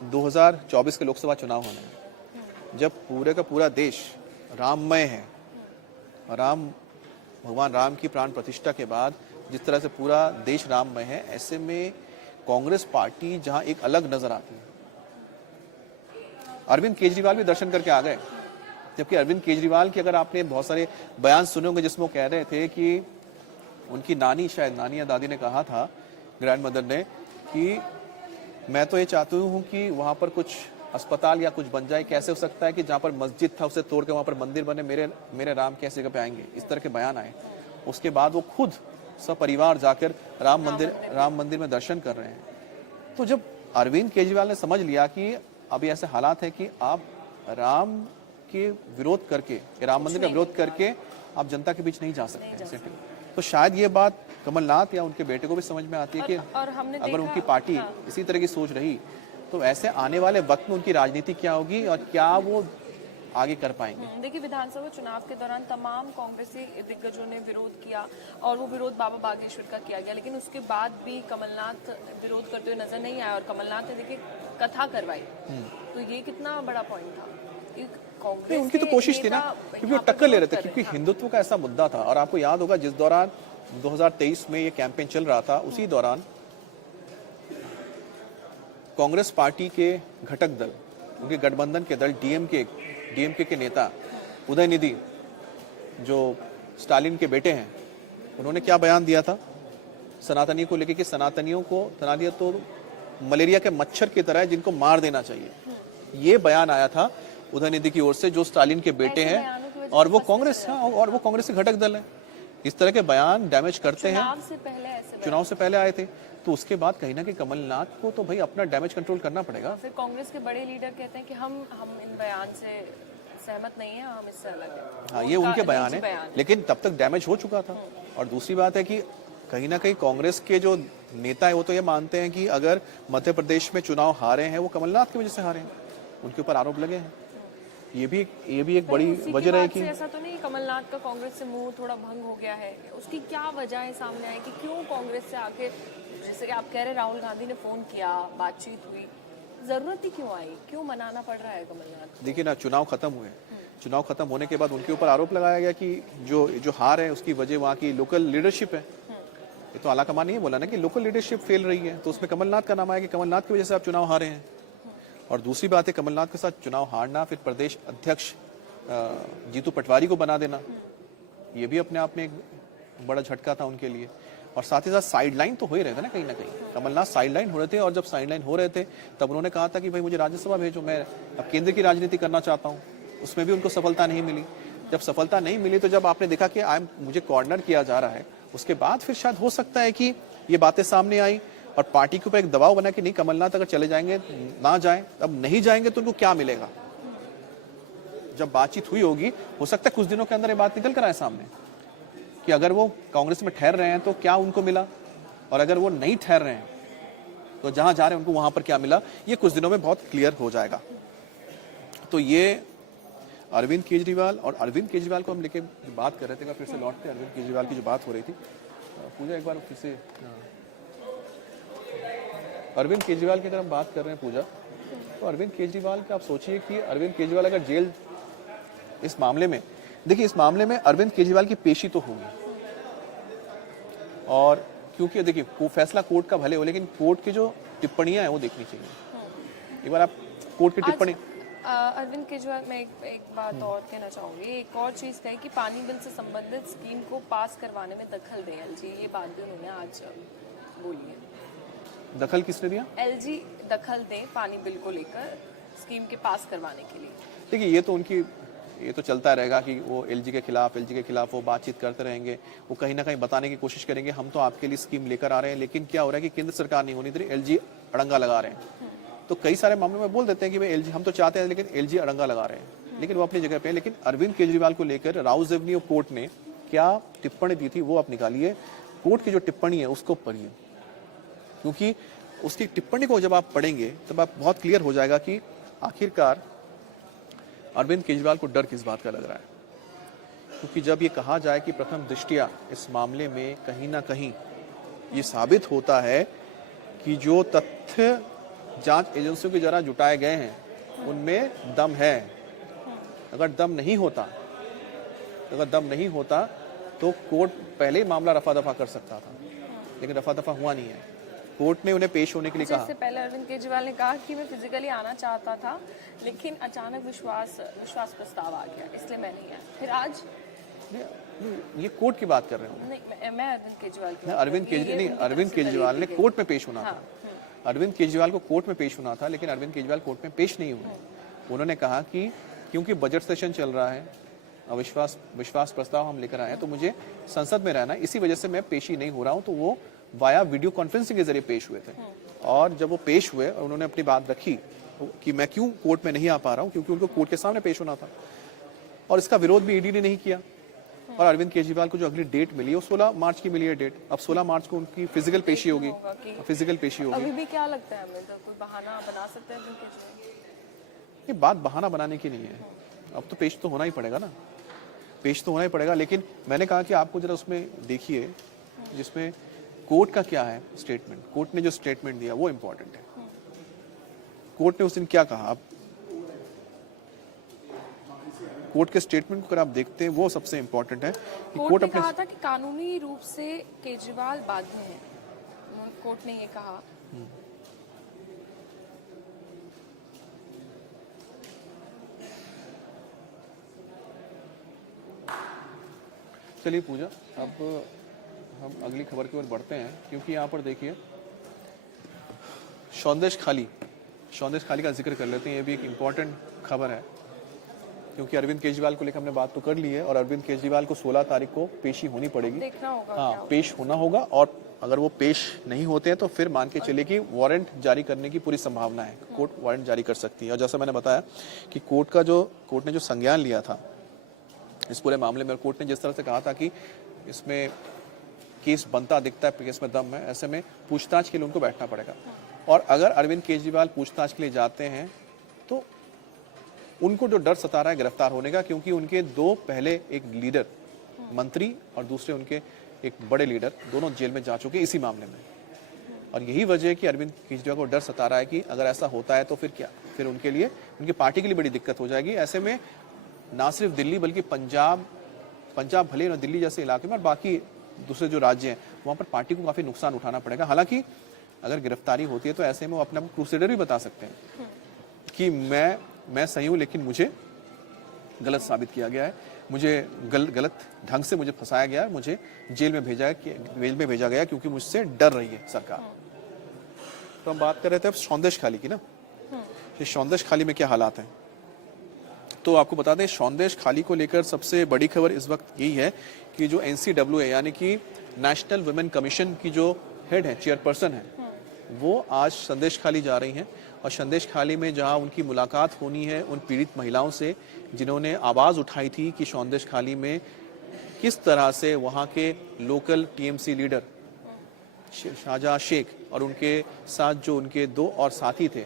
2024 के लोकसभा चुनाव होने हैं, जब पूरे का पूरा देश राममय है, भगवान राम की प्राण प्रतिष्ठा के बाद जिस तरह से पूरा देश राममय है, ऐसे में कांग्रेस पार्टी जहां एक अलग नजर आती है। अरविंद केजरीवाल भी दर्शन करके आ गए, जबकि अरविंद केजरीवाल की अगर आपने बहुत सारे बयान सुने होंगे जिसमें वो कह रहे थे कि उनकी नानी, शायद नानी या दादी ने कहा था, ग्रैंड मदर ने, कि मैं तो ये चाहती हूँ कि वहाँ पर कुछ अस्पताल या कुछ बन जाए। कैसे हो सकता है कि जहाँ पर मस्जिद था उसे तोड़ के वहाँ पर मंदिर बने, मेरे राम कैसी जगह पे आएंगे? इस तरह के बयान आए। उसके बाद वो खुद सपरिवार जाकर राम मंदिर में दर्शन कर रहे हैं। तो जब अरविंद केजरीवाल ने समझ लिया कि अभी ऐसे हालात है कि आप राम के विरोध करके, राम मंदिर का विरोध करके आप जनता के बीच नहीं जा सकते, तो शायद ये बात कमलनाथ या उनके बेटे को भी समझ में आती है कि अगर उनकी पार्टी इसी तरह की सोच रही तो ऐसे आने वाले वक्त में उनकी राजनीति क्या होगी और क्या वो आगे कर पाएंगे। देखिए, विधानसभा चुनाव के दौरान तमाम कांग्रेसी दिग्गजों ने विरोध किया और वो विरोध बाबा बागेश्वर का किया गया, लेकिन उसके बाद भी कमलनाथ विरोध करते हुए नजर नहीं आया और कमलनाथ ने देखिए कथा करवाई। तो ये कितना बड़ा पॉइंट था। कांग्रेस उनकी तो कोशिश थी ना, क्योंकि वो टक्कर ले रहे थे, क्योंकि हिंदुत्व का ऐसा मुद्दा था। और आपको याद होगा जिस दौरान 2023 में ये कैंपेन चल रहा था, उसी दौरान कांग्रेस पार्टी के घटक दल, उनके गठबंधन के दल डीएमके के नेता उदयनिधि, जो स्टालिन के बेटे हैं, उन्होंने क्या बयान दिया था सनातनियों को लेकर कि सनातनियों तो मलेरिया के मच्छर की तरह है जिनको मार देना चाहिए। ये बयान आया था उदयनिधि की ओर से, जो स्टालिन के बेटे हैं और वो कांग्रेस के घटक दल है। इस तरह के बयान डैमेज करते हैं। चुनाव से पहले आए थे, तो उसके बाद कहीं ना कहीं कमलनाथ को तो भाई अपना डैमेज कंट्रोल करना पड़ेगा। फिर कांग्रेस के बड़े लीडर कहते हैं कि हम इन बयान से सहमत नहीं है, हम इससे अलग हैं। हाँ, ये उनके बयान है, लेकिन तब तक डैमेज हो चुका था। और दूसरी बात है कि कहीं ना कहीं कांग्रेस के जो नेता है वो तो ये मानते हैं कि अगर मध्य प्रदेश में चुनाव हारे हैं वो कमलनाथ की वजह से हारे हैं, उनके ऊपर आरोप लगे हैं। ये भी एक बड़ी वजह है कि ऐसा तो नहीं कमलनाथ का कांग्रेस से मुंह थोड़ा भंग हो गया है, उसकी क्या वजह है सामने आई कि क्यों कांग्रेस से आके, जैसे कि आप कह रहे राहुल गांधी ने फोन किया, बातचीत हुई, जरूरत ही क्यों आई, क्यों मनाना पड़ रहा है कमलनाथ? देखिए ना, चुनाव खत्म हुए, चुनाव खत्म होने के बाद उनके ऊपर आरोप लगाया गया कि जो हार है उसकी वजह वहाँ की लोकल लीडरशिप है। ये तो आलाकमान नहीं बोला ना कि लोकल लीडरशिप फेल रही है, तो उसमें कमलनाथ का नाम आया कि कमलनाथ की वजह से आप चुनाव हारे हैं। और दूसरी बात है कमलनाथ के साथ चुनाव हारना, फिर प्रदेश अध्यक्ष जीतू पटवारी को बना देना, ये भी अपने आप में एक बड़ा झटका था उनके लिए। और साथ ही साथ साइडलाइन तो हो ही रहे थे ना, कहीं कमलनाथ साइडलाइन हो रहे थे। और जब साइडलाइन हो रहे थे तब उन्होंने कहा था कि भाई मुझे राज्यसभा भेजो, मैं अब केंद्र की राजनीति करना चाहता हूँ। उसमें भी उनको सफलता नहीं मिली। जब सफलता नहीं मिली तो जब आपने देखा कि मुझे कॉर्नर किया जा रहा है, उसके बाद फिर शायद हो सकता है कि ये बातें सामने आई और पार्टी के ऊपर एक दबाव बना कि नहीं, कमलनाथ अगर चले जाएंगे ना जाएं, अब नहीं जाएंगे तो उनको क्या मिलेगा। जब बातचीत हुई होगी, हो सकता है कुछ दिनों के अंदर ये बात निकल कर आए सामने कि अगर वो कांग्रेस में ठहर रहे हैं तो क्या उनको मिला, और अगर वो नहीं ठहर रहे हैं तो जहां जा रहे हैं उनको वहां पर क्या मिला, ये कुछ दिनों में बहुत क्लियर हो जाएगा। तो ये अरविंद केजरीवाल, और अरविंद केजरीवाल को हम लेके बात कर रहे थे, फिर से लौटते अरविंद केजरीवाल की जो बात हो रही थी। पूजा एक बार फिर से, अरविंद केजरीवाल की अगर हम बात कर रहे हैं पूजा, तो अरविंद केजरीवाल का आप सोचिए कि अरविंद केजरीवाल अगर जेल, इस मामले में देखिए, इस मामले में अरविंद केजरीवाल की पेशी तो होगी, और क्योंकि देखिए वो फैसला कोर्ट का भले हो, लेकिन कोर्ट की जो टिप्पणियां हैं वो देखनी चाहिए। एक बार आप कोर्ट की टिप्पणी, अरविंद केजरीवाल, मैं एक बात और कहना चाहूंगी। एक और चीज कही कि पानी बिल से संबंधित स्कीम को पास करवाने में दखल दें एलजी, ये बात भी उन्होंने आज बोली है। दखल किसने दिया? एलजी दखल दें पानी बिल को लेकर स्कीम के पास करवाने के लिए। देखिए ये तो चलता रहेगा कि वो एलजी के खिलाफ वो बातचीत करते रहेंगे। वो कहीं ना कहीं बताने की कोशिश करेंगे हम तो आपके लिए स्कीम लेकर आ रहे हैं, लेकिन क्या हो रहा है कि केंद्र सरकार नहीं होनी चाहिए, एलजी अड़ंगा लगा रहे हैं। तो कई सारे मामलों में बोल देते हैं कि भाई एलजी हम तो चाहते हैं, लेकिन एलजी अड़ंगा लगा रहे हैं, लेकिन वो अपनी जगह पे है। लेकिन अरविंद केजरीवाल को लेकर राउज एवेन्यू कोर्ट ने क्या टिप्पणी दी थी वो आप निकालिए, कोर्ट की जो टिप्पणी है उसको पढ़िए, क्योंकि उसकी टिप्पणी को जब आप पढ़ेंगे तब आप बहुत क्लियर हो जाएगा कि आखिरकार अरविंद केजरीवाल को डर किस बात का लग रहा है। क्योंकि जब ये कहा जाए कि प्रथम दृष्टया इस मामले में कहीं ना कहीं ये साबित होता है कि जो तथ्य जांच एजेंसियों के जरा जुटाए गए हैं उनमें दम है। अगर दम नहीं होता तो कोर्ट पहले ही मामला रफा दफा कर सकता था, लेकिन रफा दफा हुआ नहीं है। कोर्ट ने उन्हें पेश होने के लिए कहा। इससे पहले अरविंद केजरीवाल ने कहा कि मैं फिजिकली आना चाहता था, लेकिन अचानक विश्वास प्रस्ताव आ गया, इसलिए मैं नहीं आया। फिर आज ये कोर्ट की बात कर रहे हूँ। नहीं, मैं अरविंद केजरीवाल की अरविंद केजरीवाल ने कोर्ट में पेश होना था। अरविंद केजरीवाल को कोर्ट में पेश होना था, लेकिन अरविंद केजरीवाल कोर्ट में पेश नहीं हुए। उन्होंने कहा कि क्योंकि बजट सेशन चल रहा है, विश्वास प्रस्ताव हम लेकर आए हैं, तो मुझे संसद में रहना है, इसी वजह से मैं पेशी नहीं हो रहा हूं। तो वो वाया वीडियो कॉन्फ्रेंसिंग के जरिए पेश हुए थे। और जब वो पेश हुए और उन्होंने अपनी बात रखी कि मैं क्यों कोर्ट में नहीं आ पा रहा हूं, क्योंकि उनको कोर्ट के सामने पेश होना था, और इसका विरोध भी ईडी ने नहीं किया। और अरविंद केजरीवाल को जो अगली डेट मिली है वो 16 मार्च की मिली है डेट। अब 16 मार्च को उनकी फिजिकल पेशी होगी, फिजिकल पेशी होगी। अभी भी क्या लगता है हमें, तो कोई बहाना बना सकते हैं अरविंद केजरीवाल? ये बात बहाना बनाने की नहीं है, अब तो पेश तो होना ही पड़ेगा ना, पेश तो होना ही पड़ेगा। लेकिन मैंने कहा कि आपको जरा उसमें देखिए जिसमें कोर्ट का क्या है स्टेटमेंट, कोर्ट ने जो स्टेटमेंट दिया वो इम्पोर्टेंट है। कोर्ट ने उस दिन क्या कहा, आप कोर्ट के स्टेटमेंट को अगर आप देखते हैं वो सबसे इम्पोर्टेंट है कि कोर्ट ने अपने कहा था कि कानूनी रूप से केजरीवाल बाध्य हैं, कोर्ट ने ये कहा। चलिए पूजा, अब हम अगली खबर की ओर बढ़ते हैं, क्योंकि यहाँ पर देखिए सौंदेश खाली का जिक्र कर लेते हैं। ये भी एक इम्पॉर्टेंट खबर है, क्योंकि अरविंद केजरीवाल को लेकर हमने बात तो कर ली है, और अरविंद केजरीवाल को 16 तारीख को पेशी होनी पड़ेगी, देखना होगा। हाँ, पेश होना होगा। और अगर वो पेश नहीं होते हैं तो फिर मान के चलिए कि वारंट जारी करने की पूरी संभावना है, कोर्ट वारंट जारी कर सकती है। और जैसा मैंने बताया कि कोर्ट ने जो संज्ञान लिया था इस पूरे मामले में, कोर्ट ने जिस तरह से कहा था कि इसमें केस बनता दिखता है, केस में दम है, ऐसे में पूछताछ के लिए उनको बैठना पड़ेगा। और अगर अरविंद केजरीवाल पूछताछ के लिए जाते हैं तो उनको जो डर सता रहा है गिरफ्तार होने का, क्योंकि उनके दो पहले एक लीडर मंत्री और दूसरे उनके एक बड़े लीडर दोनों जेल में जा चुके इसी मामले में। और यही वजह है कि अरविंद केजरीवाल को डर सता रहा है कि अगर ऐसा होता है तो फिर क्या, फिर उनके लिए, उनकी पार्टी के लिए बड़ी दिक्कत हो जाएगी। ऐसे में ना सिर्फ दिल्ली बल्कि पंजाब भले ना दिल्ली जैसे इलाके में और बाकी दूसरे जो राज्य हैं वहाँ पर पार्टी को काफी नुकसान उठाना पड़ेगा। हालांकि अगर गिरफ्तारी होती है तो ऐसे में वो अपने आप क्रूसेडर भी बता सकते हैं कि मैं सही हूं, लेकिन मुझे गलत साबित किया गया है, मुझे गलत ढंग से मुझे फंसाया गया है, मुझे जेल में भेजा गया क्योंकि मुझसे डर रही है सरकार। तो हम बात कर रहे थे अब सौंदेश खाली की ना, ये सौंदेश खाली में क्या हालात हैं। तो आपको बता दें सौंदेश खाली को लेकर सबसे बड़ी खबर इस वक्त यही है कि जो NCWA यानी कि नेशनल वुमेन कमीशन की जो हेड है, चेयरपर्सन है, वो आज संदेश खाली जा रही हैं। और संदेश खाली में जहां उनकी मुलाकात होनी है उन पीड़ित महिलाओं से जिन्होंने आवाज़ उठाई थी कि संदेश खाली में किस तरह से वहां के local TMC leader Shahjahan Sheikh और उनके साथ जो उनके दो और साथी थे,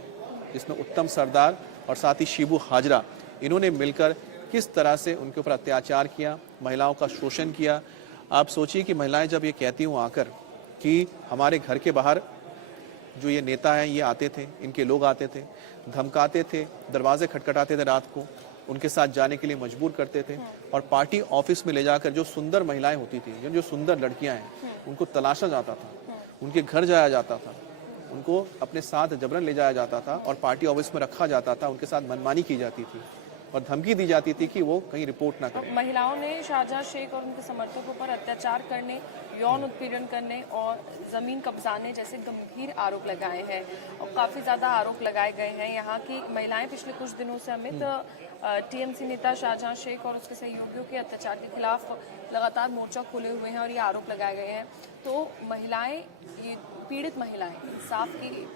जिसमें उत्तम सरदार और साथ ही शिबू हाजरा, इन्होंने मिलकर किस तरह से उनके ऊपर अत्याचार किया, महिलाओं का शोषण किया। आप सोचिए कि महिलाएं जब ये कहती हूँ आकर कि हमारे घर के बाहर जो ये नेता हैं ये आते थे, इनके लोग आते थे, धमकाते थे, दरवाजे खटखटाते थे, रात को उनके साथ जाने के लिए मजबूर करते थे, और पार्टी ऑफिस में ले जाकर जो सुंदर महिलाएं होती थी, जो सुंदर लड़कियां हैं, उनको तलाशा जाता था, उनके घर जाया जाता था, उनको अपने साथ जबरन ले जाया जाता था और पार्टी ऑफिस में रखा जाता था, उनके साथ मनमानी की जाती थी और धमकी दी जाती थी कि वो कहीं रिपोर्ट ना करें। महिलाओं ने शाहजहां शेख और उनके समर्थकों पर अत्याचार करने, यौन उत्पीड़न करने और जमीन कब्जाने जैसे गंभीर आरोप लगाए हैं, और काफी ज्यादा आरोप लगाए गए हैं। यहाँ की महिलाएं पिछले कुछ दिनों से अमित TMC नेता शाहजहां शेख और उसके सहयोगियों के अत्याचार के खिलाफ लगातार मोर्चा खोले हुए हैं और ये आरोप लगाए गए हैं। तो महिलाएं, ये पीड़ित महिलाएं इंसाफ की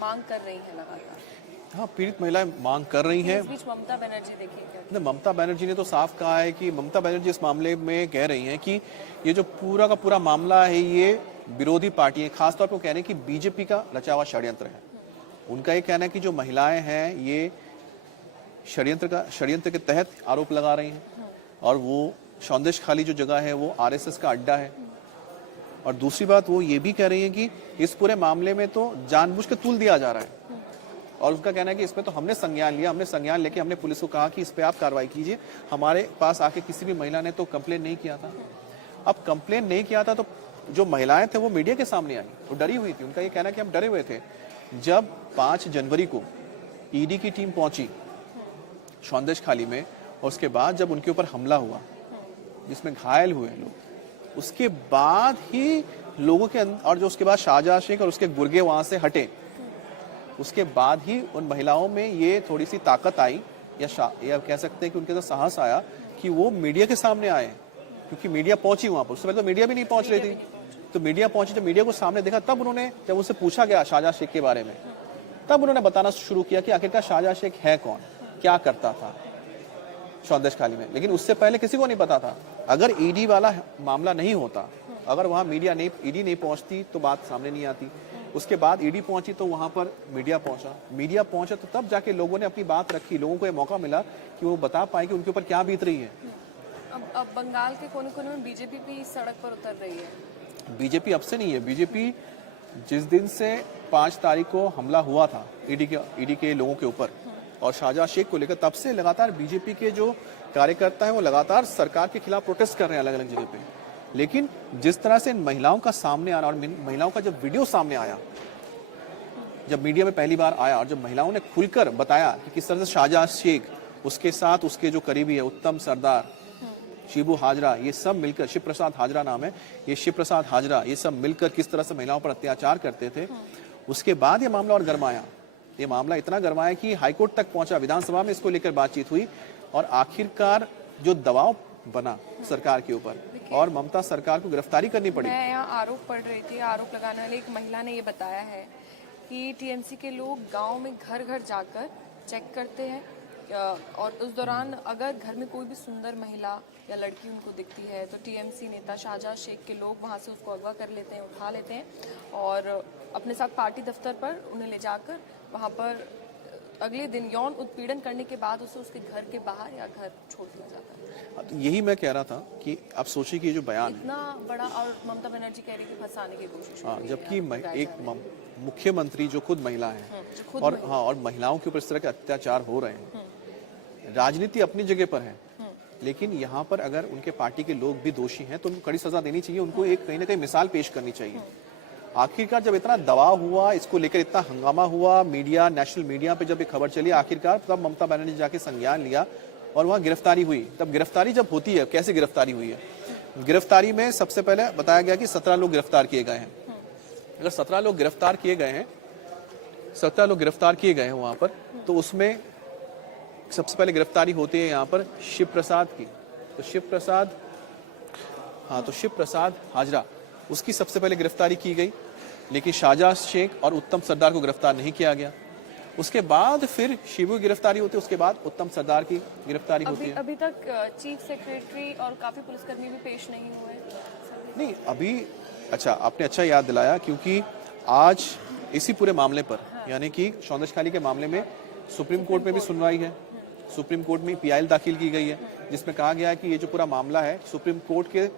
मांग कर रही हैं लगातार। हाँ, पीड़ित महिलाएं मांग कर रही हैं। इस बीच ममता बनर्जी देखिए क्या, ममता बनर्जी ने तो साफ कहा है कि ममता बनर्जी इस मामले में कह रही हैं कि ये जो पूरा का पूरा मामला है ये विरोधी पार्टी, खासतौर पर कह रहे हैं कि बीजेपी का रचा हुआ षड्यंत्र है। उनका ये कहना है कि जो महिलाएं हैं ये षड्यंत्र के तहत आरोप लगा रही हैं, और वो सौंदेश खाली जो जगह है वो RSS का अड्डा है। और दूसरी बात वो ये भी कह रही है कि इस पूरे मामले में तो जानबूझ के तुल दिया जा रहा है, और उसका कहना है कि इसमें तो हमने संज्ञान लेके हमने पुलिस को कहा कि इस पे आप कार्रवाई कीजिए, हमारे पास आके किसी भी महिला ने तो कंप्लेन नहीं किया था। अब कंप्लेन नहीं किया था तो जो महिलाएं थे वो मीडिया के सामने आई, वो डरी हुई थी। उनका ये कहना है कि हम डरे हुए थे। जब 5 जनवरी को ED की टीम पहुंची सौंदेश खाली में, और उसके बाद जब उनके ऊपर हमला हुआ जिसमें घायल हुए लोग, उसके बाद ही लोगों के और जो उसके बाद शाहजहां शेख और उसके गुर्गे वहां से हटे, उसके बाद ही उन महिलाओं में ये थोड़ी सी ताकत आई या कह सकते हैं कि उनके अंदर साहस आया कि वो मीडिया के सामने आए, क्योंकि मीडिया पहुंची वहां पर। उससे पहले तो मीडिया भी नहीं पहुंच रही थी, तो मीडिया पहुंची, जब मीडिया को सामने देखा तब उन्होंने, जब उनसे पूछा गया शाहजहां शेख के बारे में, तब उन्होंने बताना शुरू किया कि आखिरकार शाहजहां शेख है कौन, क्या करता था सौंदर्य खाली में। लेकिन उससे पहले किसी को नहीं पता था। अगर ईडी वाला मामला नहीं होता, अगर वहां ईडी नहीं पहुंचती तो बात सामने नहीं आती। उसके बाद ईडी पहुंची तो वहां पर मीडिया पहुंचा तो तब जाके लोगों ने अपनी बात रखी, लोगों को ये मौका मिला कि वो बता पाए कि उनके ऊपर क्या बीत रही है। अब बंगाल के कोने कोने में बीजेपी भी सड़क पर उतर रही है। बीजेपी अब से नहीं है। बीजेपी जिस दिन से 5 तारीख को हमला हुआ था ईडी के लोगों के ऊपर और शाहजहां शेख को लेकर, तब से लगातार बीजेपी के जो कार्यकर्ता हैं वो लगातार सरकार के खिलाफ प्रोटेस्ट कर रहे हैं अलग अलग जगह पे। लेकिन जिस तरह से इन महिलाओं का सामने आना और महिलाओं का जब वीडियो सामने आया, जब मीडिया में पहली बार आया और जब महिलाओं ने खुलकर बताया कि किस तरह से शाहजहां शेख, उसके साथ उसके जो करीबी है उत्तम सरदार, शिबू हाजरा, ये सब मिलकर, शिव प्रसाद हाजरा नाम है, ये शिव प्रसाद हाजरा, ये सब मिलकर किस तरह से महिलाओं पर अत्याचार करते थे, उसके बाद ये मामला और गरमाया। ये मामला इतना गरमाया कि हाईकोर्ट तक पहुंचा, विधानसभा में इसको लेकर बातचीत हुई और आखिरकार जो दबाव बना सरकार के ऊपर और ममता सरकार को गिरफ्तारी करनी पड़ी। मैं यहाँ आरोप पढ़ रही थी, आरोप लगाने वाली एक महिला ने ये बताया है कि टीएमसी के लोग गांव में घर घर जाकर चेक करते हैं और उस दौरान अगर घर में कोई भी सुंदर महिला या लड़की उनको दिखती है तो टीएमसी नेता शाहजहां शेख के लोग वहां से उसको अगवा कर लेते हैं, उठा लेते हैं और अपने साथ पार्टी दफ्तर पर उन्हें ले जाकर वहां पर अगले दिन यौन उत्पीड़न करने के बाद उसे उसके घर के बाहर या घर छोड़ दिया जाता है। तो यही मैं कह रहा था कि आप सोचिए कि ये जो बयान इतना बड़ा, और ममता बनर्जी कह रही कि फंसाने की कोशिश हो रही है। जबकि एक मुख्यमंत्री जो खुद महिला है और महिलाओं के ऊपर इस तरह के अत्याचार हो रहे हैं, राजनीति अपनी जगह पर है, लेकिन यहाँ पर अगर उनके पार्टी के लोग भी दोषी हैं तो उनको कड़ी सजा देनी चाहिए, उनको एक कहीं ना कहीं मिसाल पेश करनी चाहिए। आखिरकार जब इतना दबाव हुआ, इसको लेकर इतना हंगामा हुआ, मीडिया, नेशनल मीडिया पे जब ये खबर चली, आखिरकार तब ममता बनर्जी जाके संज्ञान लिया और वहां गिरफ्तारी हुई। तब गिरफ्तारी जब होती है, कैसे गिरफ्तारी हुई है? गिरफ्तारी में सबसे पहले बताया गया कि 17 लोग गिरफ्तार किए गए हैं। अगर 17 लोग गिरफ्तार किए गए हैं, 17 लोग गिरफ्तार किए गए हैं वहां पर, तो उसमें सबसे पहले गिरफ्तारी होती है यहाँ पर शिव प्रसाद की। तो शिव प्रसाद हाजरा, उसकी सबसे पहले गिरफ्तारी की गई, लेकिन शाहजहां शेख और उत्तम सरदार को गिरफ्तार नहीं किया गया। उसके बाद फिर शिबू की गिरफ्तारी होती है, उसके बाद उत्तम सरदार की गिरफ्तारी होती है। अभी तक चीफ सेक्रेटरी और काफी पुलिसकर्मी भी पेश नहीं हुए। नहीं अभी, अच्छा आपने अच्छा याद दिलाया, क्योंकि आज इसी पूरे मामले पर, यानी कि सौंदर्य खाली के मामले में सुप्रीम कोर्ट में भी सुनवाई है। सुप्रीम कोर्ट में पीआईएल दाखिल की गई है, जिसमें कहा गया है कि ये जो पूरा मामला है सुप्रीम कोर्ट के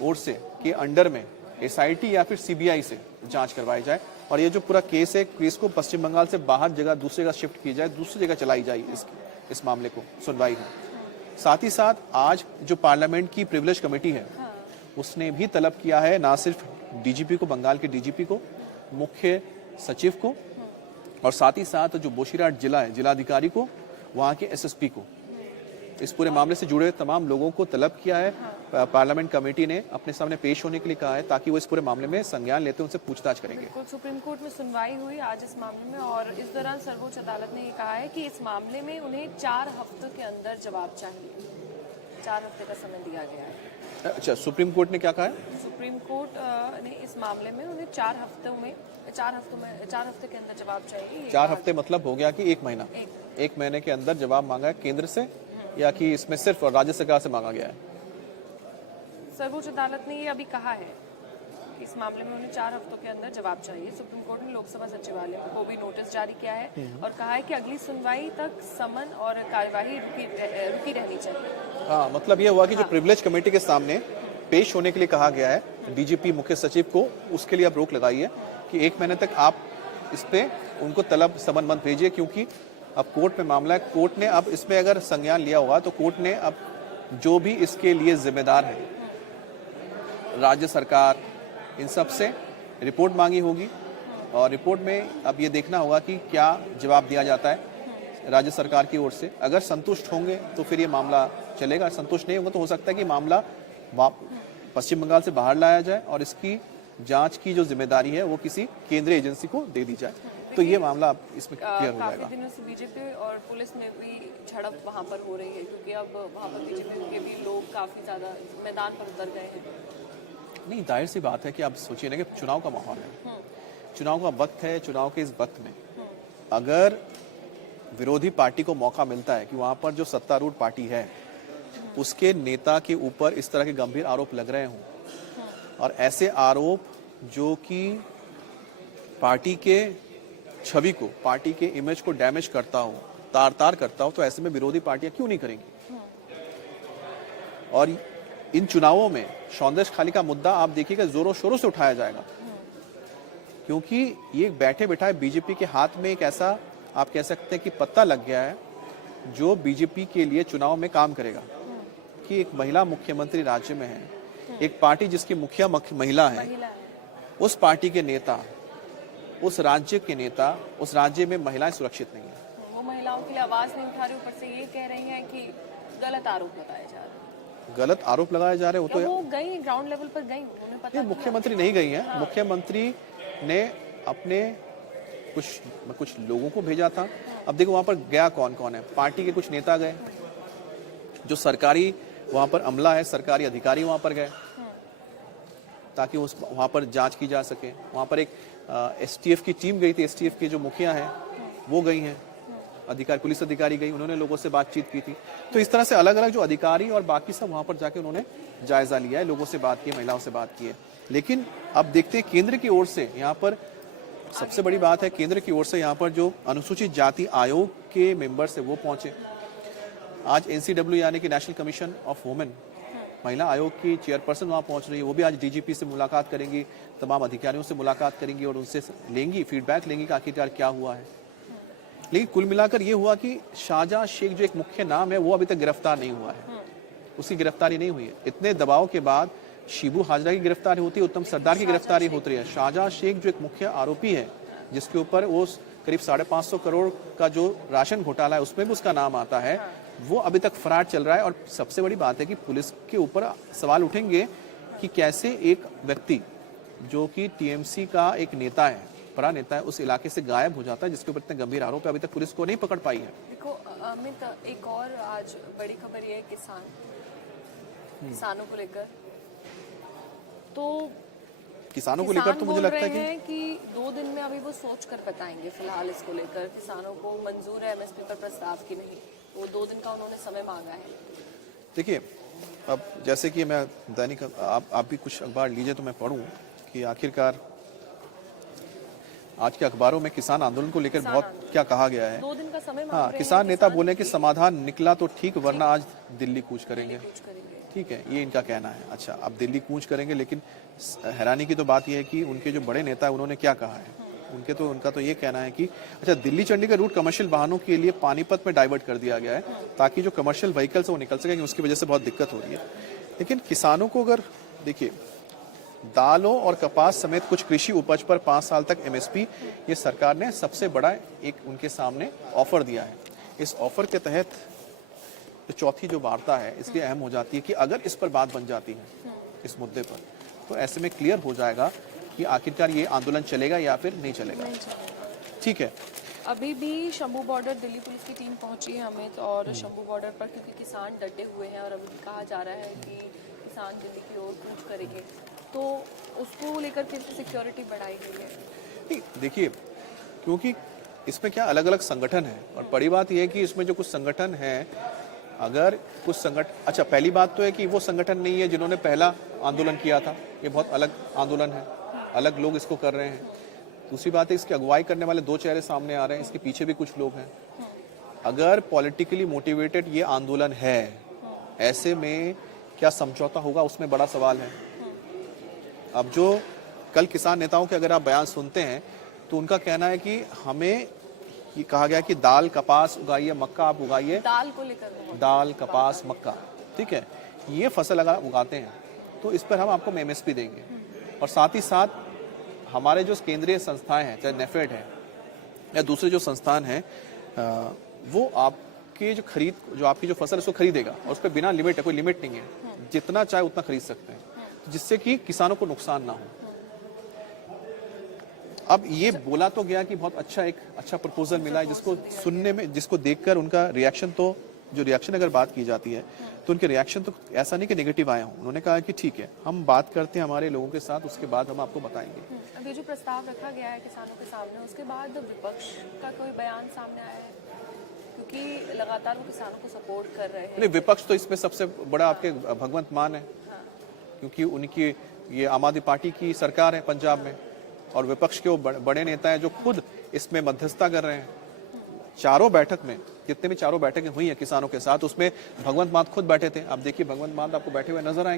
ओर से के अंडर में एसआईटी या फिर सीबीआई से जांच करवाई जाए और ये जो पूरा केस है, केस को पश्चिम बंगाल से बाहर जगह दूसरी जगह शिफ्ट की जाए, दूसरी जगह चलाई जाए इस मामले को सुनवाई में। साथ ही साथ आज जो पार्लियामेंट की प्रिविलेज कमेटी है, उसने भी तलब किया है ना सिर्फ डीजीपी को, बंगाल के डीजीपी को, मुख्य सचिव को और साथ ही साथ जो बोशीराट जिला है, जिलाधिकारी को, वहाँ के एसएसपी को, इस पूरे मामले से जुड़े तमाम लोगों को तलब किया है। पार्लियामेंट कमेटी ने अपने सामने पेश होने के लिए कहा है ताकि वो इस पूरे मामले में संज्ञान लेते हैं, उनसे पूछताछ करेंगे। सुप्रीम कोर्ट में सुनवाई हुई आज इस मामले में और इस दौरान सर्वोच्च अदालत ने ये कहा है कि इस मामले में उन्हें 4 हफ्तों के अंदर जवाब चाहिए। 4 हफ्ते का समय दिया गया है। अच्छा, सुप्रीम कोर्ट ने क्या कहा है? सुप्रीम कोर्ट ने इस मामले में उन्हें 4 हफ्ते के अंदर जवाब चाहिए। 4 हफ्ते मतलब हो गया कि 1 महीना, 1 महीने के अंदर जवाब मांगा है केंद्र से या कि इसमें सिर्फ राज्य सरकार से मांगा गया है? सर्वोच्च अदालत ने ये अभी कहा है कि इस मामले में उन्हें 4 हफ्तों के अंदर जवाब चाहिए। सुप्रीम कोर्ट ने लोकसभा सचिवालय को भी नोटिस जारी किया है और कहा है कि अगली सुनवाई तक समन और कार्यवाही रुकी रहनी चाहिए। हाँ, मतलब ये हुआ कि जो प्रिविलेज कमेटी के सामने पेश होने के लिए कहा गया है डीजीपी, मुख्य सचिव को, उसके लिए अब रोक लगाई है कि 1 महीने तक आप इस पे उनको तलब समन मत भेजिए, क्योंकि अब कोर्ट में मामला है। कोर्ट ने अब इसमें अगर संज्ञान लिया होगा तो कोर्ट ने अब जो भी इसके लिए जिम्मेदार है, राज्य सरकार, इन सब से रिपोर्ट मांगी होगी और रिपोर्ट में अब ये देखना होगा कि क्या जवाब दिया जाता है राज्य सरकार की ओर से। अगर संतुष्ट होंगे तो फिर ये मामला चलेगा, संतुष्ट नहीं होगा तो हो सकता है कि मामला पश्चिम बंगाल से बाहर लाया जाए और इसकी जांच की जो जिम्मेदारी है वो किसी केंद्रीय एजेंसी को दे दी जाए। तो ये मामला अब इसमें क्लियर हो काफी जाएगा। दिनों से बीजेपी और पुलिस में भी झड़प वहां पर हो रही है, क्योंकि अब वहां पर बीजेपी के भी लोग काफी ज्यादा मैदान पर उतर गए हैं। नहीं, जाहिर सी बात है कि आप सोचिए ना कि चुनाव का माहौल है, चुनाव का वक्त है। चुनाव के इस वक्त में अगर विरोधी पार्टी को मौका मिलता है कि वहां पर जो सत्तारूढ़ पार्टी है उसके नेता के ऊपर इस तरह के गंभीर आरोप लग रहे हों और ऐसे आरोप जो कि पार्टी के छवि को, पार्टी के इमेज को डैमेज करता हो, तार तार करता हो, तो ऐसे में विरोधी पार्टियां क्यों नहीं करेंगी। और इन चुनावों में सौंदर्य खाली का मुद्दा आप देखिएगा जोरों शोरों से उठाया जाएगा, क्योंकि ये बैठे बैठाए बीजेपी के हाथ में एक ऐसा आप कह सकते हैं कि पत्ता लग गया है जो बीजेपी के लिए चुनाव में काम करेगा। कि एक महिला मुख्यमंत्री राज्य में है, एक पार्टी जिसकी मुखिया महिला है, उस पार्टी के नेता, उस राज्य के नेता, उस राज्य में महिलाएं सुरक्षित नहीं है। वो महिलाओं के लिए आवाज नहीं उठा रही, ऊपर से ये कह रही हैं कि गलत आरोप लगाए जा रहे हैं। गलत आरोप लगाए जा रहे हो वो गई ग्राउंड लेवल पर गई, उन्हें पता मुख्यमंत्री नहीं गई है। मुख्यमंत्री ने अपने कुछ लोगों को भेजा था। अब देखो वहां पर गया कौन कौन है। पार्टी के कुछ नेता गए, जो सरकारी वहां पर अमला है, सरकारी अधिकारी वहां पर गए ताकि उस वहां पर जांच की जा सके। वहां पर एक एसटीएफ की टीम गई थी, एसटीएफ के जो मुखिया हैं वो गई हैं, अधिकारी, पुलिस अधिकारी गई, उन्होंने लोगों से बातचीत की थी। तो इस तरह से अलग अलग जो अधिकारी और बाकी सब वहां पर जाके उन्होंने जायजा लिया है, लोगों से बात की, महिलाओं से बात की है। लेकिन अब देखते हैं केंद्र की ओर से यहाँ पर सबसे बड़ी बात है, केंद्र की ओर से यहाँ पर जो अनुसूचित जाति आयोग के मेंबर्स है वो पहुंचे। आज एनसीडब्ल्यू यानी कि नेशनल कमीशन ऑफ वुमेन, महिला आयोग की चेयरपर्सन वहां पहुंच रही है। वो भी आज डीजीपी से मुलाकात करेंगी, तमाम अधिकारियों से मुलाकात करेंगी और उनसे लेंगी, फीडबैक लेंगी कि आखिरकार क्या हुआ है। लेकिन कुल मिलाकर ये हुआ कि शाहजहां शेख जो एक मुख्य नाम है वो अभी तक गिरफ्तार नहीं हुआ है, उसकी गिरफ्तारी नहीं हुई है। इतने दबाव के बाद शिबू हाजरा की गिरफ्तारी होती है, उत्तम सरदार की गिरफ्तारी होती है। शाहजहां शेख जो एक मुख्य आरोपी है, जिसके ऊपर वो करीब 550 करोड़ का जो राशन घोटाला है उसमें भी उसका नाम आता है, वो अभी तक फरार चल रहा है। और सबसे बड़ी बात है कि पुलिस के ऊपर सवाल उठेंगे कि कैसे एक व्यक्ति जो कि टीएमसी का एक नेता है, बड़ा नेता है, उस इलाके से गायब हो जाता है, जिसके ऊपर इतने गंभीर आरोप है, अभी तक पुलिस को नहीं पकड़ पाई है। देखो अमित, एक और आज बड़ी खबर ये है किसानों को लेकर। तो किसानों को लेकर तो मुझे लगता है कि 2 दिन में अभी वो सोच कर बताएंगे फिलहाल इसको लेकर, किसानों को मंजूर है एमएसपी पर प्रस्ताव की नहीं, वो 2 दिन का उन्होंने समय मांगा है। देखिए, अब जैसे कि मैं दैनिक आप भी कुछ अखबार लीजिए तो मैं पढ़ूं कि आखिरकार आज के अखबारों में किसान आंदोलन को लेकर बहुत क्या कहा गया है। 2 दिन का समय मांग हाँ, रहे किसान हैं नेता बोले कि समाधान निकला तो ठीक, वरना आज दिल्ली कूच करेंगे। ठीक है, ये इनका कहना है। अच्छा, अब दिल्ली कूच करेंगे, लेकिन हैरानी की तो बात यह है कि उनके जो बड़े नेता है उन्होंने क्या कहा है। उनका तो ये कहना है कि अच्छा, दिल्ली चंडीगढ़ रूट कमर्शियल वाहनों के लिए पानीपत में डाइवर्ट कर दिया गया है ताकि जो कमर्शियल व्हीकल्स है वो निकल सके, उसकी वजह से बहुत दिक्कत हो रही है। लेकिन किसानों को अगर देखिए, दालों और कपास समेत कुछ कृषि उपज पर 5 साल तक एमएसपी, ये सरकार ने सबसे बड़ा एक उनके सामने ऑफर दिया है। इस ऑफर के तहत तो चौथी जो वार्ता है इसलिए अहम हो जाती है कि अगर इस पर बात बन जाती है, इस मुद्दे पर, तो ऐसे में क्लियर हो जाएगा कि आखिरकार ये आंदोलन चलेगा या फिर नहीं चलेगा। ठीक है, अभी भी शंभू बॉर्डर दिल्ली पुलिस की टीम पहुंची है अमित, और शंभू बॉर्डर पर क्योंकि किसान डटे हुए हैं और अभी कहा जा रहा है कि किसान दिल्ली की ओर कूच करेंगे, तो उसको लेकर फिर से सिक्योरिटी बढ़ाई गई है। देखिए, क्योंकि इसमें क्या अलग अलग संगठन है, और बड़ी बात यह है कि इसमें जो कुछ संगठन है, अगर कुछ संगठन, अच्छा पहली बात तो है कि वो संगठन नहीं है जिन्होंने पहला आंदोलन किया था, ये बहुत अलग आंदोलन है, अलग लोग इसको कर रहे हैं। दूसरी बात है, इसकी अगुवाई करने वाले 2 चेहरे सामने आ रहे हैं, इसके पीछे भी कुछ लोग हैं। अगर पॉलिटिकली मोटिवेटेड ये आंदोलन है, ऐसे में क्या समझौता होगा, उसमें बड़ा सवाल है। अब जो कल किसान नेताओं के अगर आप बयान सुनते हैं तो उनका कहना है कि हमें ये कहा गया कि दाल कपास उगाइए, मक्का आप उगाइए, दाल को लेकर, दाल कपास मक्का, ठीक है, ये फसल अगर आप उगाते हैं तो इस पर हम आपको एमएसपी देंगे। और साथ ही साथ हमारे जो केंद्रीय संस्थाएं हैं, चाहे नेफेड है या दूसरे जो संस्थान हैं, वो आपके जो आपकी जो फसल है उसको खरीदेगा, और उस पर बिना लिमिट है, कोई लिमिट नहीं है, जितना चाहे उतना खरीद सकते हैं, जिससे कि किसानों को नुकसान ना हो। अब ये बोला तो गया कि बहुत अच्छा प्रपोजल मिला है, जिसको सुनने में, जिसको देखकर उनका रिएक्शन, तो जो रिएक्शन अगर बात की जाती है तो उनके रिएक्शन तो ऐसा नहीं कि नेगेटिव आए हों। उन्होंने कहा कि ठीक है, हम बात करते हैं हमारे लोगों के साथ, उसके बाद हम आपको बताएंगे। अब ये जो प्रस्ताव रखा गया है किसानों के सामने, उसके बाद विपक्ष का कोई बयान सामने आया है? क्योंकि लगातार वो किसानों को सपोर्ट कर रहे हैं। नहीं, विपक्ष तो इसमें सबसे बड़ा आपके भगवंत मान है, क्योंकि उनकी ये आम आदमी पार्टी की सरकार है पंजाब में, और विपक्ष के वो बड़े नेता हैं जो खुद इसमें मध्यस्थता कर रहे हैं। चारों बैठक में, जितने भी चारों बैठकें हुई हैं किसानों के साथ, उसमें भगवंत मान खुद बैठे थे। आप देखिए, भगवंत मान आपको बैठे हुए नजर आएंगे।